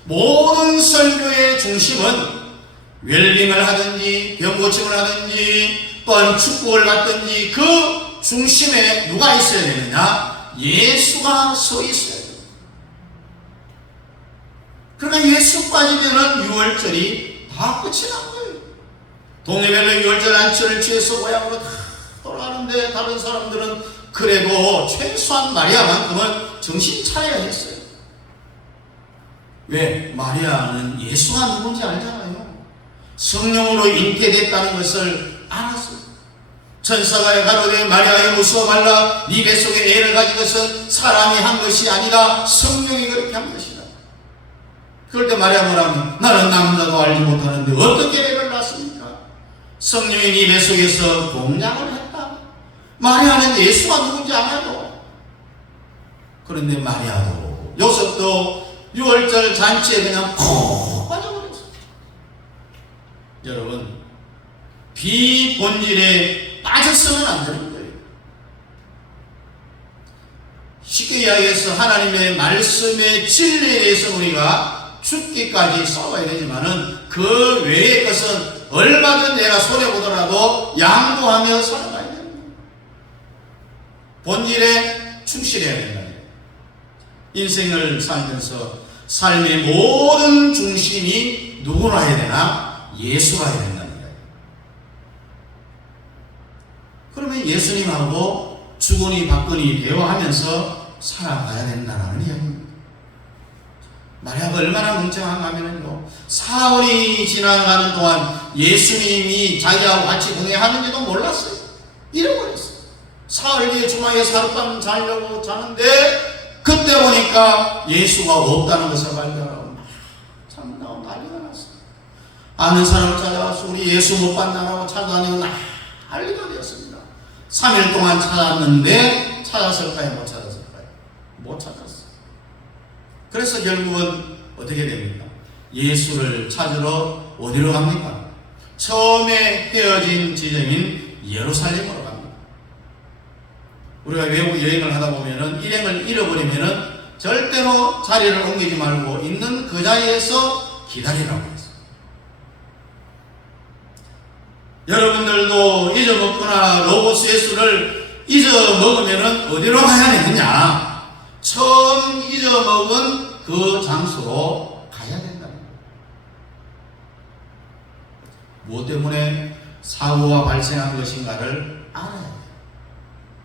모든 설교의 중심은 웰빙을 하든지 병고침을 하든지 또는 축복을 받든지 그 중심에 누가 있어야 되느냐? 예수가 서 있어야 돼요. 그러니까 예수 빠지면은 유월절이 다 끝이 난 거예요. 동네별로 유월절 잔치를 취해서 고향으로 다 돌아가는데 다른 사람들은 그래도 최소한 마리아만큼은 정신 차려야 했어요. 왜? 마리아는 예수가 누군지 알잖아요. 성령으로 잉태됐다는 것을 알았어요. 천사가 가로되 마리아여 무서워 말라 네 뱃속에 애를 가진 것은 사람이 한 것이 아니라 성령이 그렇게 한 것이다. 그럴 때 마리아 뭐라면 나는 남자도 알지 못하는데 어떻게 애를 낳습니까? 성령이 네 뱃속에서 동작을 했다. 마리아는 예수가 누군지 알아도. 그런데 마리아도 요셉도 유월절 잔치에 그냥 푹 빠져버렸어요. 여러분, 비본질에 빠져서는 안 되는 거예요. 쉽게 이야기해서 하나님의 말씀의 진리에 대해서 우리가 죽기까지 싸워야 되지만은 그 외의 것은 얼마든 내가 손해보더라도 양보하며 살아가야 됩니다. 본질에 충실해야 된다. 인생을 살면서 삶의 모든 중심이 누구로 해야 되나? 예수가 해야 된다는 거예요. 그러면 예수님하고 주거니 받거니 대화하면서 살아가야 된다는 이야기입니다. 마리아가 얼마나 뭉청한가 하면요, 사흘이 지나가는 동안 예수님이 자기하고 같이 동행하는지도 몰랐어요. 잃어버렸어요. 사흘 뒤에 주막에서 하룻밤 자려고 자는데 그때 보니까 예수가 없다는 것을 발견하고 참 난리가 났어요. 아는 사람을 찾아와서 우리 예수 못 봤나라고 찾아다니고 난리가 되었습니다. 3일 동안 찾았는데 찾았을까요? 못 찾았을까요? 못 찾았어요. 그래서 결국은 어떻게 됩니까? 예수를 찾으러 어디로 갑니까? 처음에 헤어진 지점인 예루살렘으로 갑니다. 우리가 외국 여행을 하다 보면은 일행을 잃어버리면은 절대로 자리를 옮기지 말고 있는 그 자리에서 기다리라고 했어요. 여러분들도 잊어먹거나 로고스 예수를 잊어먹으면은 어디로 가야 되느냐? 처음 잊어먹은 그 장소로 가야 된다. 무엇 때문에 사고가 발생한 것인가를 알아야 돼요.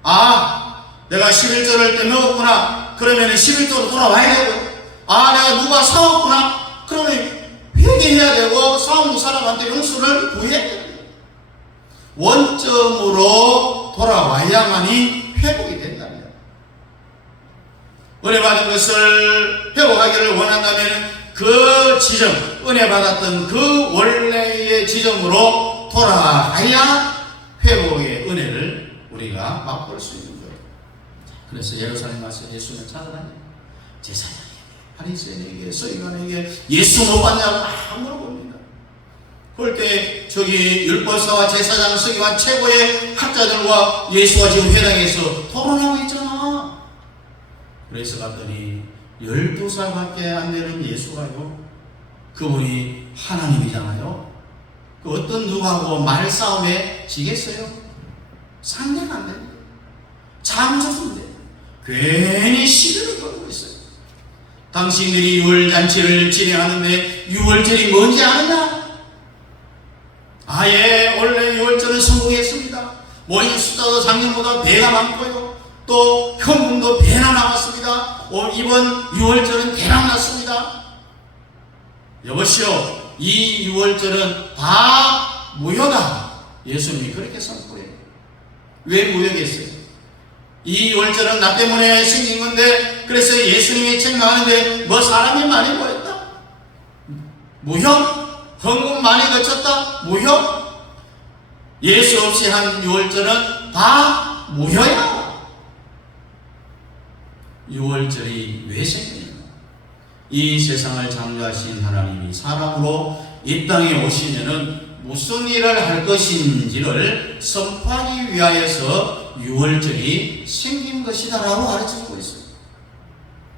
아, 내가 11조를 때 먹었구나. 그러면 11조로 돌아와야 되고, 아, 내가 누가 싸웠구나. 그러면 회개해야 되고, 싸운 사람한테 용서를 구해야 돼요. 원점으로 돌아와야만이 회복이 된답니다. 은혜 받은 것을 회복하기를 원한다면 그 지점, 은혜 받았던 그 원래의 지점으로 돌아가야 회복의 은혜를 우리가 맛볼 수 있는 거예요. 그래서 예루살렘 와서 예수를 찾아다니고 제사장에게, 바리새인에게, 서기관에게 예수 못 봤냐고 막 물어봅니다. 그럴 때 저기 율법사와 제사장, 서기관 최고의 학자들과 예수가 지금 회당에서 토론하고 있잖아. 그래서 갔더니 12살밖에 안 되는 예수가요, 그분이 하나님이잖아요. 그 어떤 누구하고 말싸움에 지겠어요? 상대가 안 됩니다. 잠수인데 괜히 시비를 걸고 있어요. 당신들이 유월잔치를 진행하는데 유월절이 뭔지 아느냐? 아예 원래 유월절은 성공했습니다. 모인 숫자도 작년보다 배가 많고요, 또 현금도 배나 나왔습니다. 이번 유월절은 대박 났습니다. 여보시오, 이 유월절은 다 무효다. 예수님이 그렇게 선포해요. 왜 무효겠어요? 이 유월절은 나 때문에 생긴 건데, 그래서 예수님이 책망하는데 뭐 사람이 많이 모였다? 무효? 헌금 많이 거쳤다? 무효? 예수 없이 한 유월절은 다 무효야. 유월절이 왜 생기냐? 이 세상을 창조하신 하나님이 사람으로 이 땅에 오시면은 무슨 일을 할 것인지를 선포하기 위하여서 유월절이 생긴 것이다라고 가르치고 있어요.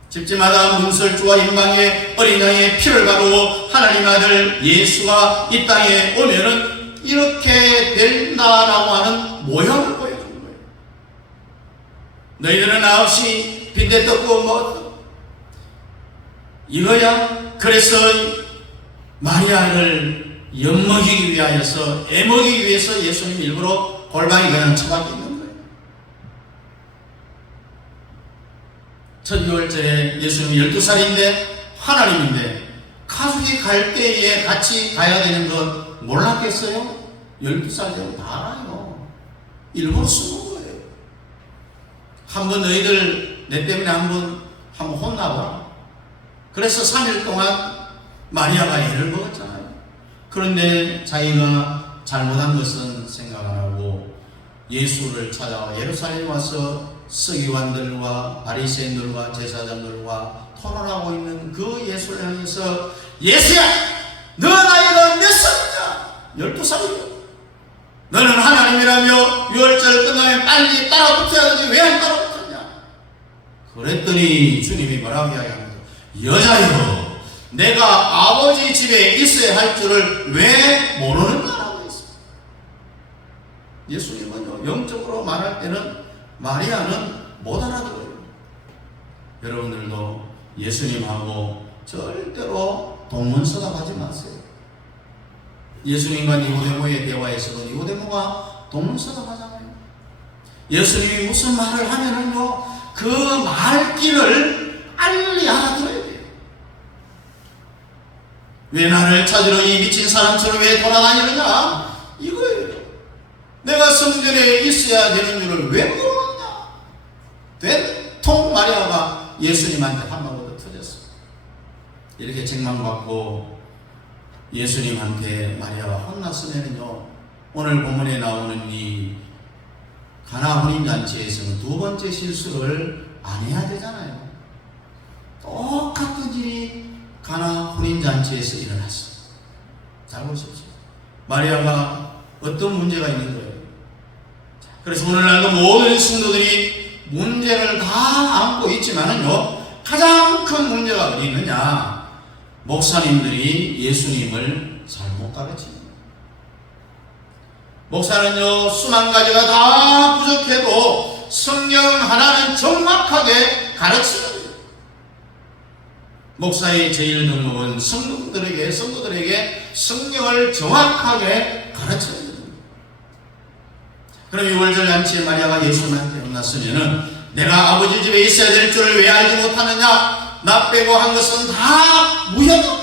집집마다 문설주와 임방의 어린 양의 피를 바르고 하나님 아들 예수가 이 땅에 오면은 이렇게 된다라고 하는 모형을 보여주는 거예요. 너희들은 아홉시 빈대떡 구워 먹었다. 이거야. 그래서 마리아를 엿먹이기 위하여서, 애먹이기 위해서 예수님 일부러 골방에 그냥 처박혀 있는 거예요. 첫 유월절에 예수님이 12살인데 하나님인데 가족이 갈 때에 같이 가야 되는 것 몰랐겠어요? 12살 되고 다 알아요. 일부러 숨은 거예요. 한번 너희들 내 때문에 한번 혼나봐. 그래서 3일 동안 마리아가 애를 먹었잖아요. 그런데 자기가 잘못한 것은 생각 안 하고 예수를 찾아와 예루살렘 와서 서기관들과 바리새인들과 제사장들과 토론하고 있는 그 예수를 향해서, 예수야, 너 나이가 몇 살이냐? 12살이요. 너는 하나님이라며 유월절 끝나면 빨리 따라붙어야 되지 왜 안 따라붙었냐? 그랬더니 주님이 뭐라고 이야기합니다. 여자여, 내가 아버지 집에 있어야 할 줄을 왜 모르는가라고 했습니다. 예수님은요, 영적으로 말할 때는 마리아는 못 알아들어요. 여러분들도 예수님하고 절대로 동문서답하지 마세요. 예수님과 니고데모의 대화에서도 니고데모가 동문서답하잖아요. 예수님이 무슨 말을 하면은요, 그 말귀를 빨리 알아들어야 돼요. 왜 나를 찾으러 이 미친 사람처럼 왜 돌아다니느냐? 이거예요. 내가 성전에 있어야 되는 줄을 왜 모르느냐? 된통 마리아가 예수님한테 한마디도 터졌어요. 이렇게 책망받고 예수님한테 마리아가 혼났으면요, 오늘 본문에 나오는 이 가나 혼인잔치에서는 두 번째 실수를 안 해야 되잖아요. 똑같은 일이 가나 혼인잔치에서 일어났어요. 잘 보십시오. 마리아가 어떤 문제가 있는 거예요. 그래서 오늘날도 모든 성도들이 문제를 다 안고 있지만은요, 가장 큰 문제가 어디 있느냐? 목사님들이 예수님을 잘못 가르칩니다. 목사는요, 수만 가지가 다 부족해도 성경 하나는 정확하게 가르치는 거예요. 목사의 제일 등록은 성도들에게 성경을 정확하게 가르치는 거예요. 그럼 6월절 잔치에 마리아가 예수님한테 만났으면은 내가 아버지 집에 있어야 될 줄을 왜 알지 못하느냐? 나 빼고 한 것은 다 무효다.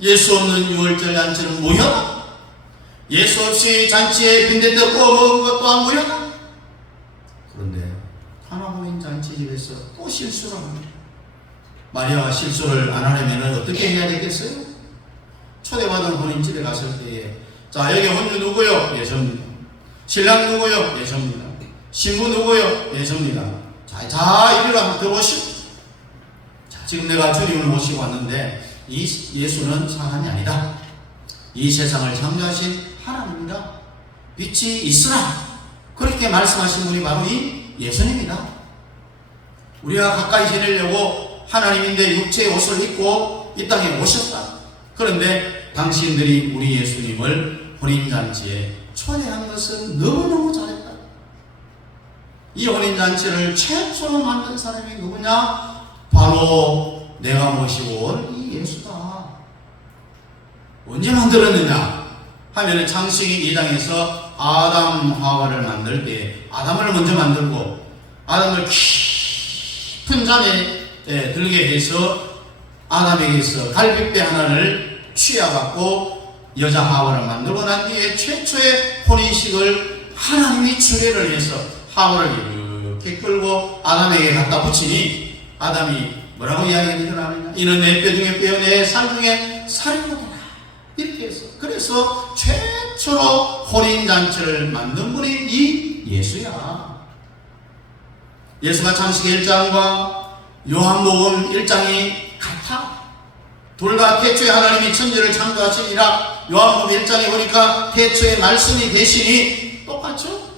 예수 없는 6월절 잔치는 무효다. 예수 없이 잔치에 빈대떡 구워 먹은 것 또한 무효다. 그런데 하나님인 잔치집에서 또 실수를 합니다. 마리아가 실수를 안 하려면 어떻게 해야 되겠어요? 초대받은 혼인집에 갔을 때에, 자, 여기 혼주 누구요? 예, 접니다. 신랑 누구요? 예, 접니다. 신부 누구요? 예, 접니다. 자, 이리로 한번 들어보시오. 자, 지금 내가 주님을 모시고 왔는데 이 예수는 사람이 아니다. 이 세상을 창조하신 하나님이다. 빛이 있으라. 그렇게 말씀하신 분이 바로 이 예수님이다. 우리가 가까이 지내려고 하나님인데 육체의 옷을 입고 이 땅에 오셨다. 그런데 당신들이 우리 예수님을 혼인잔치에 초대한 것은 너무너무 잘했다. 이 혼인잔치를 최초로 만든 사람이 누구냐? 바로 내가 모시고 온 이 예수다. 언제 만들었느냐 하면은 창세기 2장에서 아담 하와를 만들 때 아담을 먼저 만들고 아담을 깊은 잠에 들게 해서 아담에게서 갈빗배 하나를 취해갖고 여자 하와를 만들고 난 뒤에 최초의 혼인식을 하나님이 주례를 해서 하와를 이렇게 끌고 아담에게 갖다 붙이니 아담이 뭐라고 이야기하느냐? 이는 내 뼈 중에 뼈, 내 살 중에 살이로구나. 이렇게 해서, 그래서 최초로 혼인잔치를 만든 분이 이 예수야. 예수가 창세기 1장과 요한복음 1장이 같아. 둘 다 태초에 하나님이 천지를 창조하시니라. 요한복음 1장에 보니까 태초에 말씀이 되시니 똑같죠?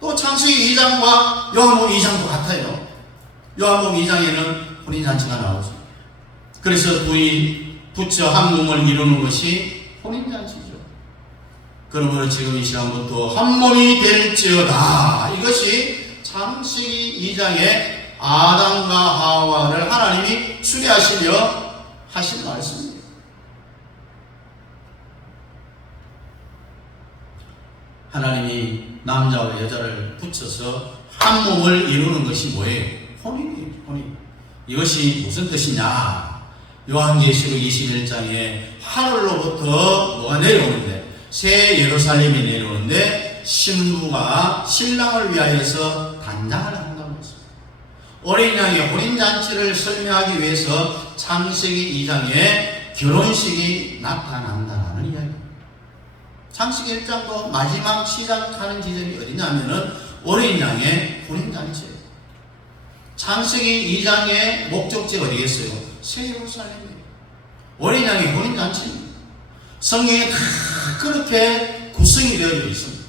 또 창세기 2장과 요한복음 2장도 같아요. 요한복음 2장에는 혼인잔치가 나오죠. 그래서 둘이 붙여 한 몸을 이루는 것이 혼인잔치죠. 그러므로 지금 이 시간부터 한 몸이 될지어다. 이것이 창세기 2장에 아담과 하와를 하나님이 추리하시려 하신 말씀입니다. 하나님이 남자와 여자를 붙여서 한 몸을 이루는 것이 뭐예요? 혼인이에요. 혼인. 이것이 무슨 뜻이냐? 요한계시록 21장에 하늘로부터 뭐가 내려오는데, 새 예루살렘이 내려오는데 신부가 신랑을 위하여서 단장을 한다고 했습니다. 어린 양의 혼인잔치를 설명하기 위해서 창세기 2장에 결혼식이 나타난다는 이야기입니다. 창세기 1장도 마지막 시작하는 지점이 어디냐면은 어린 양의 혼인잔치예요. 창세기 2장의 목적지가 어디겠어요? 새 예루살렘이에요. 어린 양의 혼인잔치입니다. 성경에 다 그렇게 구성이 되어져 있습니다.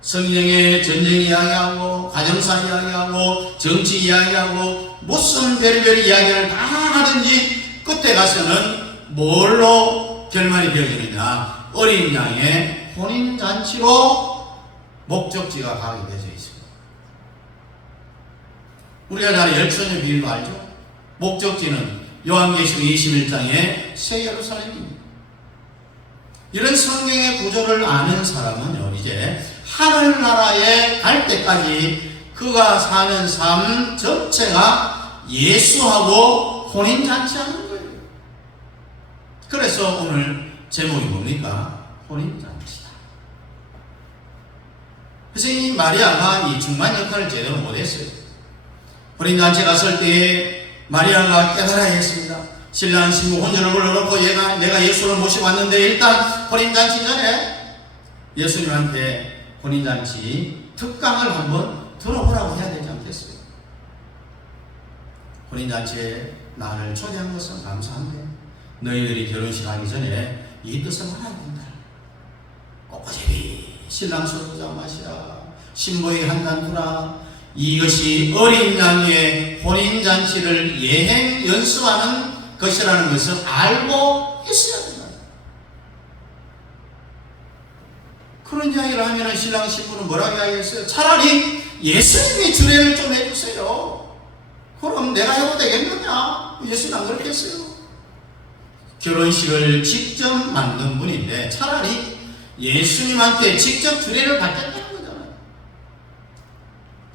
성경에 전쟁 이야기하고 가정사 이야기하고 정치 이야기하고 무슨 별별 이야기를 다 하든지 끝에 가서는 뭘로 결말이 되어지느냐? 어린 양의 혼인잔치로 목적지가 가게 되어져 있습니다. 우리가 잘 열처녀 비유도 알죠? 목적지는 요한계시록 21장의 새 예루살렘입니다. 이런 성경의 구조를 아는 사람은요, 이제 하늘나라에 갈 때까지 그가 사는 삶 전체가 예수하고 혼인잔치하는 거예요. 그래서 오늘 제목이 뭡니까? 혼인잔치다. 그래서 이 마리아가 이 중간 역할을 제대로 못했어요. 혼인잔치 갔을 때에 마리아가 깨달아야 했습니다. 신랑 신부 혼전을 불러놓고 내가 예수를 모시고 왔는데 일단 혼인잔치 전에 예수님한테 혼인잔치 특강을 한번 들어보라고 해야 되지 않겠어요? 혼인잔치에 나를 초대한 것은 감사한데 너희들이 결혼식 하기 전에 이 뜻을 알아야 된다. 꼬꼬제비 신랑 술부장 마시라. 신부에게 한 잔 주라. 이것이 어린 양의 혼인잔치를 예행 연습하는 것이라는 것을 알고 했어야 된다. 그런 이야기를 하면 신랑 신부는 뭐라고 이야기했어요? 차라리 예수님이 주례를 좀 해주세요. 그럼 내가 해도 되겠느냐? 예수는 안 그렇게 했어요. 결혼식을 직접 만든 분인데 차라리 예수님한테 직접 주례를 받겠다는 거잖아요.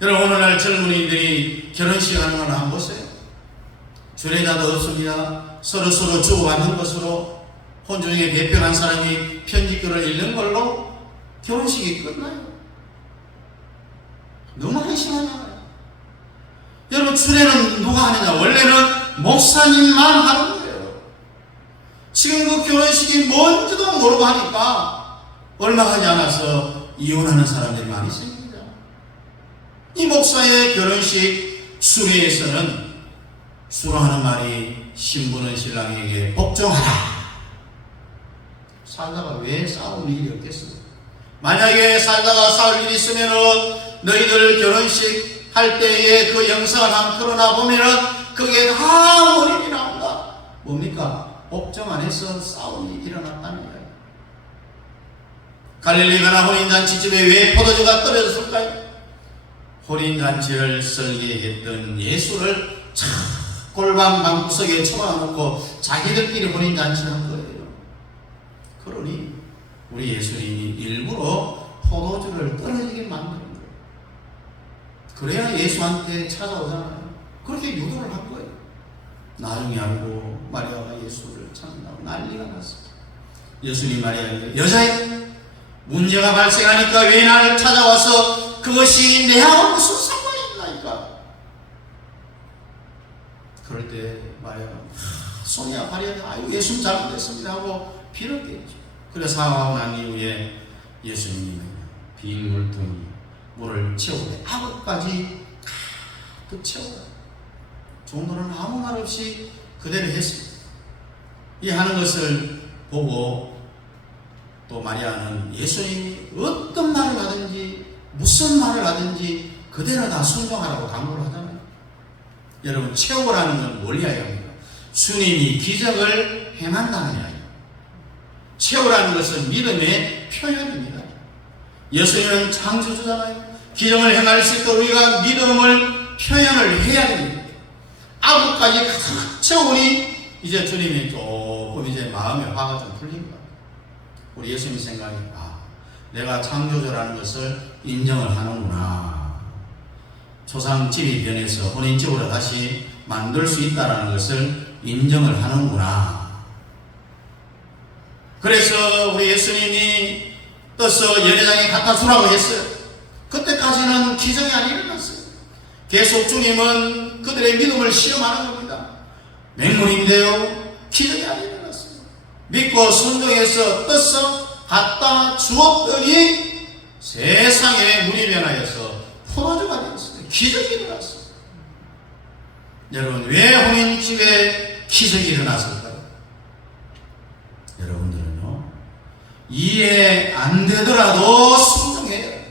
여러분, 오늘날 젊은이들이 결혼식 하는 걸 한번 보세요. 주례자도 없습니다. 서로 주고받는 것으로 혼중에 대표한 사람이 편지글을 읽는 걸로 결혼식이 끝나요. 너무 한심하잖아요. 여러분, 주례는 누가 하느냐? 원래는 목사님만 하는 거예요. 지금 그 결혼식이 뭔지도 모르고 하니까 얼마 하지 않아서 이혼하는 사람들이 많이 생깁니다. 이 목사의 결혼식 수례에서는 주로 하는 말이 신부는 신랑에게 복종하라. 살다가 왜 싸울 일이 없겠어요? 만약에 살다가 싸울 일이 있으면은 너희들 결혼식 할 때에 그 영상을 한번 틀어놔 보면은 그게 다 원인이 나온다. 뭡니까? 복종 안 해서 싸움이 일어났다는 거예요. 갈릴리 가나 혼인잔치집에 왜 포도주가 떨어졌을까요? 혼인잔치를 설계했던 예수를 참 골반 방구석에 처박아놓고 자기들끼리 혼인잔치를 한 거예요. 그러니 우리 예수님이 일부러 포도주를 떨어지게 만드는 거예요. 그래야 예수한테 찾아오잖아요. 그렇게 유도를 한 거예요. 나중에 알고 마리아가 예수를 찾는다고 난리가 났어요. 예수님 마리아에게 여자애, 문제가 발생하니까 왜 나를 찾아와서 그것이 내하고 무슨 상관이 있나니까. 그럴 때 마리아가 손이 아파리아가 아이고 예수님 잘못했습니다 하고 빌었겠죠. 그래서 사과하고 난 이후에 예수님이 빈 물통이 물을 채우되 아구까지 가득 채우다. 종도는 아무 말 없이 그대로 했습니다. 이 하는 것을 보고 또 마리아는 예수님이 어떤 말을 하든지 무슨 말을 하든지 그대로 다 순종하라고 당부를 하잖아요. 여러분, 채우라는 건 뭘 이야기합니까? 주님이 기적을 행한다는 이야기입니다. 채우라는 것은 믿음의 표현입니다. 예수님은 창조주잖아요. 기적을 행할 수 있도록 우리가 믿음을 표현을 해야 됩니다. 아구까지 가득 채우니 이제 주님이 조금 이제 마음의 화가 좀 풀린 것 같아요. 우리 예수님 생각이 내가 창조주라는 것을 인정을 하는구나. 조상집이 변해서 혼인집으로 다시 만들 수 있다는 것을 인정을 하는구나. 그래서 우리 예수님이 떠서 연회장에 갖다 주라고 했어요. 그때까지는 기적이 안 일어났어요. 계속 주님은 그들의 믿음을 시험하는 겁니다. 맹물인데요, 기적이 안 일어났어요. 믿고 순종해서 떠서 갖다 주었더니 세상에 물이 변하여서 포도주가 되었어요. 기적이 일어났어요. 여러분, 왜 혼인집에 기적이 일어났을까요? 여러분들은요, 이해 안 되더라도 순종해요.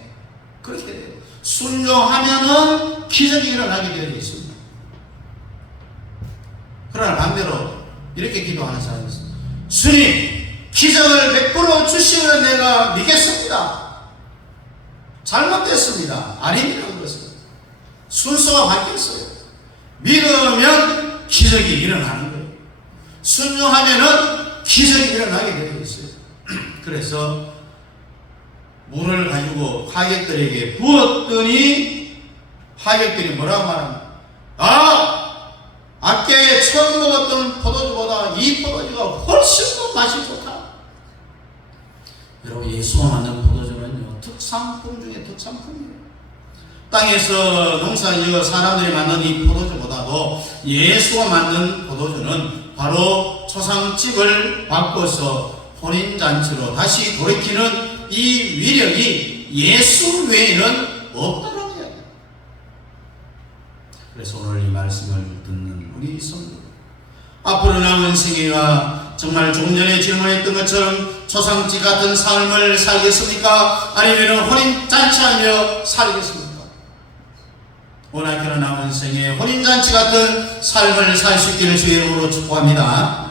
그렇게 돼요. 순종하면은 기적이 일어나게 되어 있습니다. 그러나 반대로 이렇게 기도하는 사람이 있습니다. 주님, 기적을 베풀어 주시면 내가 믿겠습니다. 잘못됐습니다. 아닙니다. 그것은 순서가 바뀌었어요. 믿으면 기적이 일어나는 거예요. 순종하면은 기적이 일어나게 되어 있어요. 그래서 물을 가지고 하객들에게 부었더니 하객들이 뭐라고 말합니까? 아께 처음 먹었던 포도주보다 이 포도주가 훨씬 더 맛이 좋다. 여러분, 예수가 만든 포도주는요, 특산품 중에 특산품이에요. 땅에서 농사지어 사람들이 만든 이 포도주보다도 예수가 만든 포도주는 바로 초상집을 바꿔서 혼인잔치로 다시 돌이키는 이 위력이 예수 외에는 없다는 이야기입니다. 그래서 오늘 이 말씀을 듣는 우리 성도, 앞으로 남은 생애가 정말 조금 전에 질문했던 것처럼 초상집 같은 삶을 살겠습니까? 아니면 혼인잔치하며 살겠습니까? 원하기로 남은 생에 혼인잔치 같은 삶을 살 수 있기를 주의 이름으로 축복합니다.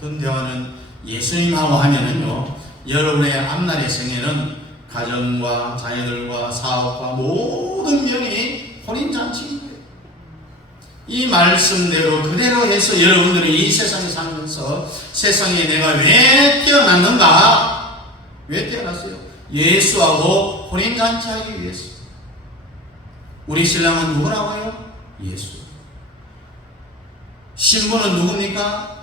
모든 대화는 예수님하고 하면은요, 여러분의 앞날의 생에는 가정과 자녀들과 사업과 모든 면이 혼인잔치인 거예요. 이 말씀대로 그대로 해서 여러분들은 이 세상에 살면서 세상에 내가 왜 태어났는가? 왜 태어났어요? 예수하고 혼인잔치하기 위해서. 우리 신랑은 누구라고 해요? 예수. 신부는 누굽니까?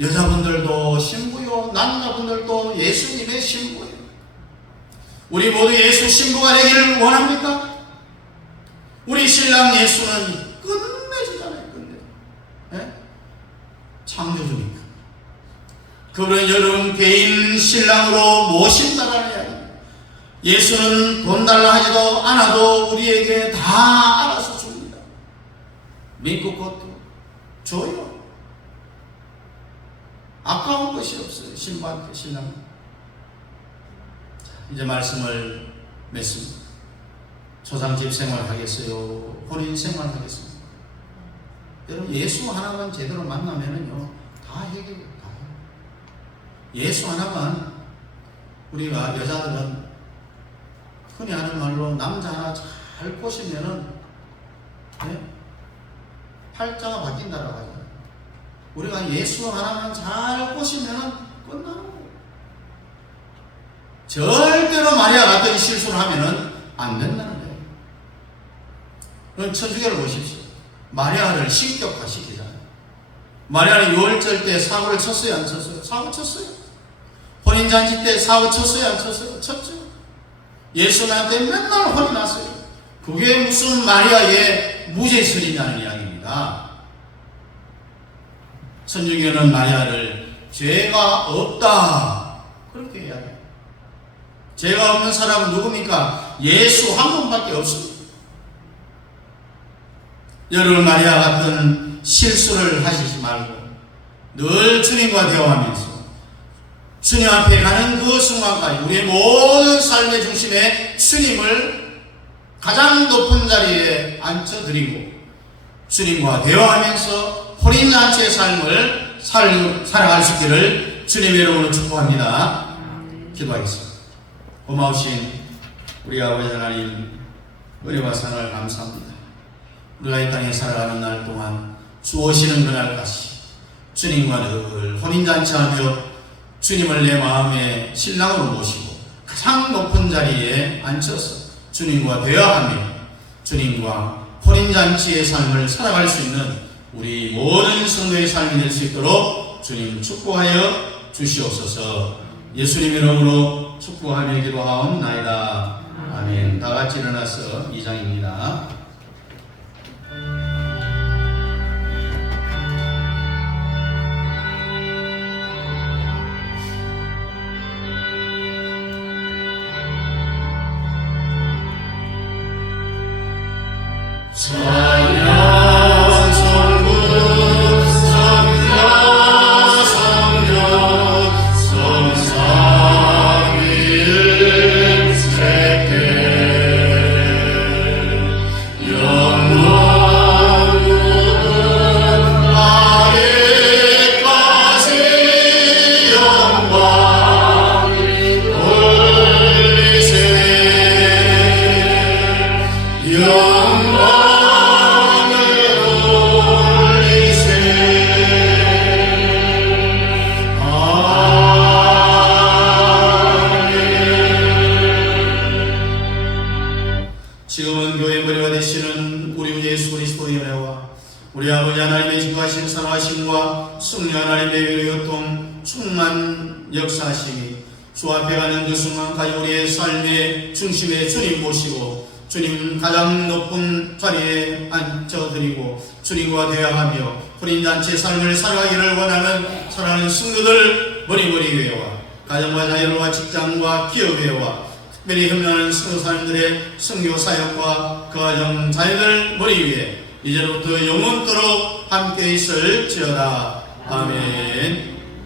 여자분들도 신부요, 남자분들도 예수님의 신부예요. 우리 모두 예수 신부가 되기를 원합니까? 우리 신랑 예수는 끝내주잖아요. 끝내. 네? 창조주니까. 그분은 여러분 개인 신랑으로 모신다라는 이야기입니다. 예수는 돈 달라 하지도 않아도 우리에게 다 알아서 줍니다. 믿고 것도 줘요. 아까운 것이 없어요. 신부한테 신랑. 이제 말씀을 맺습니다. 초상집 생활 하겠어요? 혼인 생활 하겠습니다? 여러분 예수 하나만 제대로 만나면은요 다 해결돼요. 다. 예수 하나만 우리가 여자들은 흔히 하는 말로 남자 하나 잘 꼬시면은 네? 팔자가 바뀐다라고 하죠. 우리가 예수 하나만 잘 꼬시면은 끝나는 거예요. 절대로 마리아 같은 실수를 하면은 안 된다는 거예요. 그럼 천주교를 보십시오. 마리아를 신격화시키잖아요. 마리아는 유월절 때 사고를 쳤어요, 안 쳤어요? 사고 쳤어요. 혼인잔치 때 사고 쳤어요, 안 쳤어요? 쳤죠. 예수님한테 맨날 혼이 났어요. 그게 무슨 마리아의 무죄설이냐는 이야기입니다. 천주교는 마리아를 죄가 없다 그렇게 이야기해요. 죄가 없는 사람은 누굽니까? 예수 한 분밖에 없습니다. 여러분 마리아 같은 실수를 하시지 말고 늘 주님과 대화하면서 주님 앞에 가는 그 순간까지 우리의 모든 삶의 중심에 주님을 가장 높은 자리에 앉혀드리고 주님과 대화하면서 혼인잔치의 삶을 살아갈 수 있기를 주님의 이름으로 축복합니다. 기도하겠습니다. 고마우신 우리 아버지 하나님, 은혜와 사랑을 감사합니다. 우리가 이 땅에 살아가는 날 동안 주 오시는 그날까지 주님과 늘 혼인잔치하며 주님을 내 마음의 신랑으로 모시고 가장 높은 자리에 앉혀서 주님과 대화하며 주님과 혼인잔치의 삶을 살아갈 수 있는 우리 모든 성도의 삶이 될 수 있도록 주님 축복하여 주시옵소서. 예수님 이름으로 축복하며 기도하옵나이다. 아멘. 다 같이 일어나서 2장입니다. 찬양 성부 성자 성령 성삼위일 세계 영원은 아래까지 영광 올리세 영광 지금은 교회 머리가 되시는 우리 예수 그리스도의 은혜와 우리 아버지 하나님의 지구하신 사랑하심과 성령 하나님의 위로교통 충만 역사하심이 주 앞에 가는 그 순간까지 우리의 삶의 중심에 주님 모시고 주님 가장 높은 자리에 앉혀드리고 주님과 대화하며 혼인잔치의 삶을 살아가기를 원하는 사랑하는 성도들 머리회와 가정과 자녀와 직장과 기업회와 특별히 협력하는 성도사님들의 선교 사역과 그 가정 자녀들 머리 위에 이제부터 영원토록 함께 있을지어다. 아멘.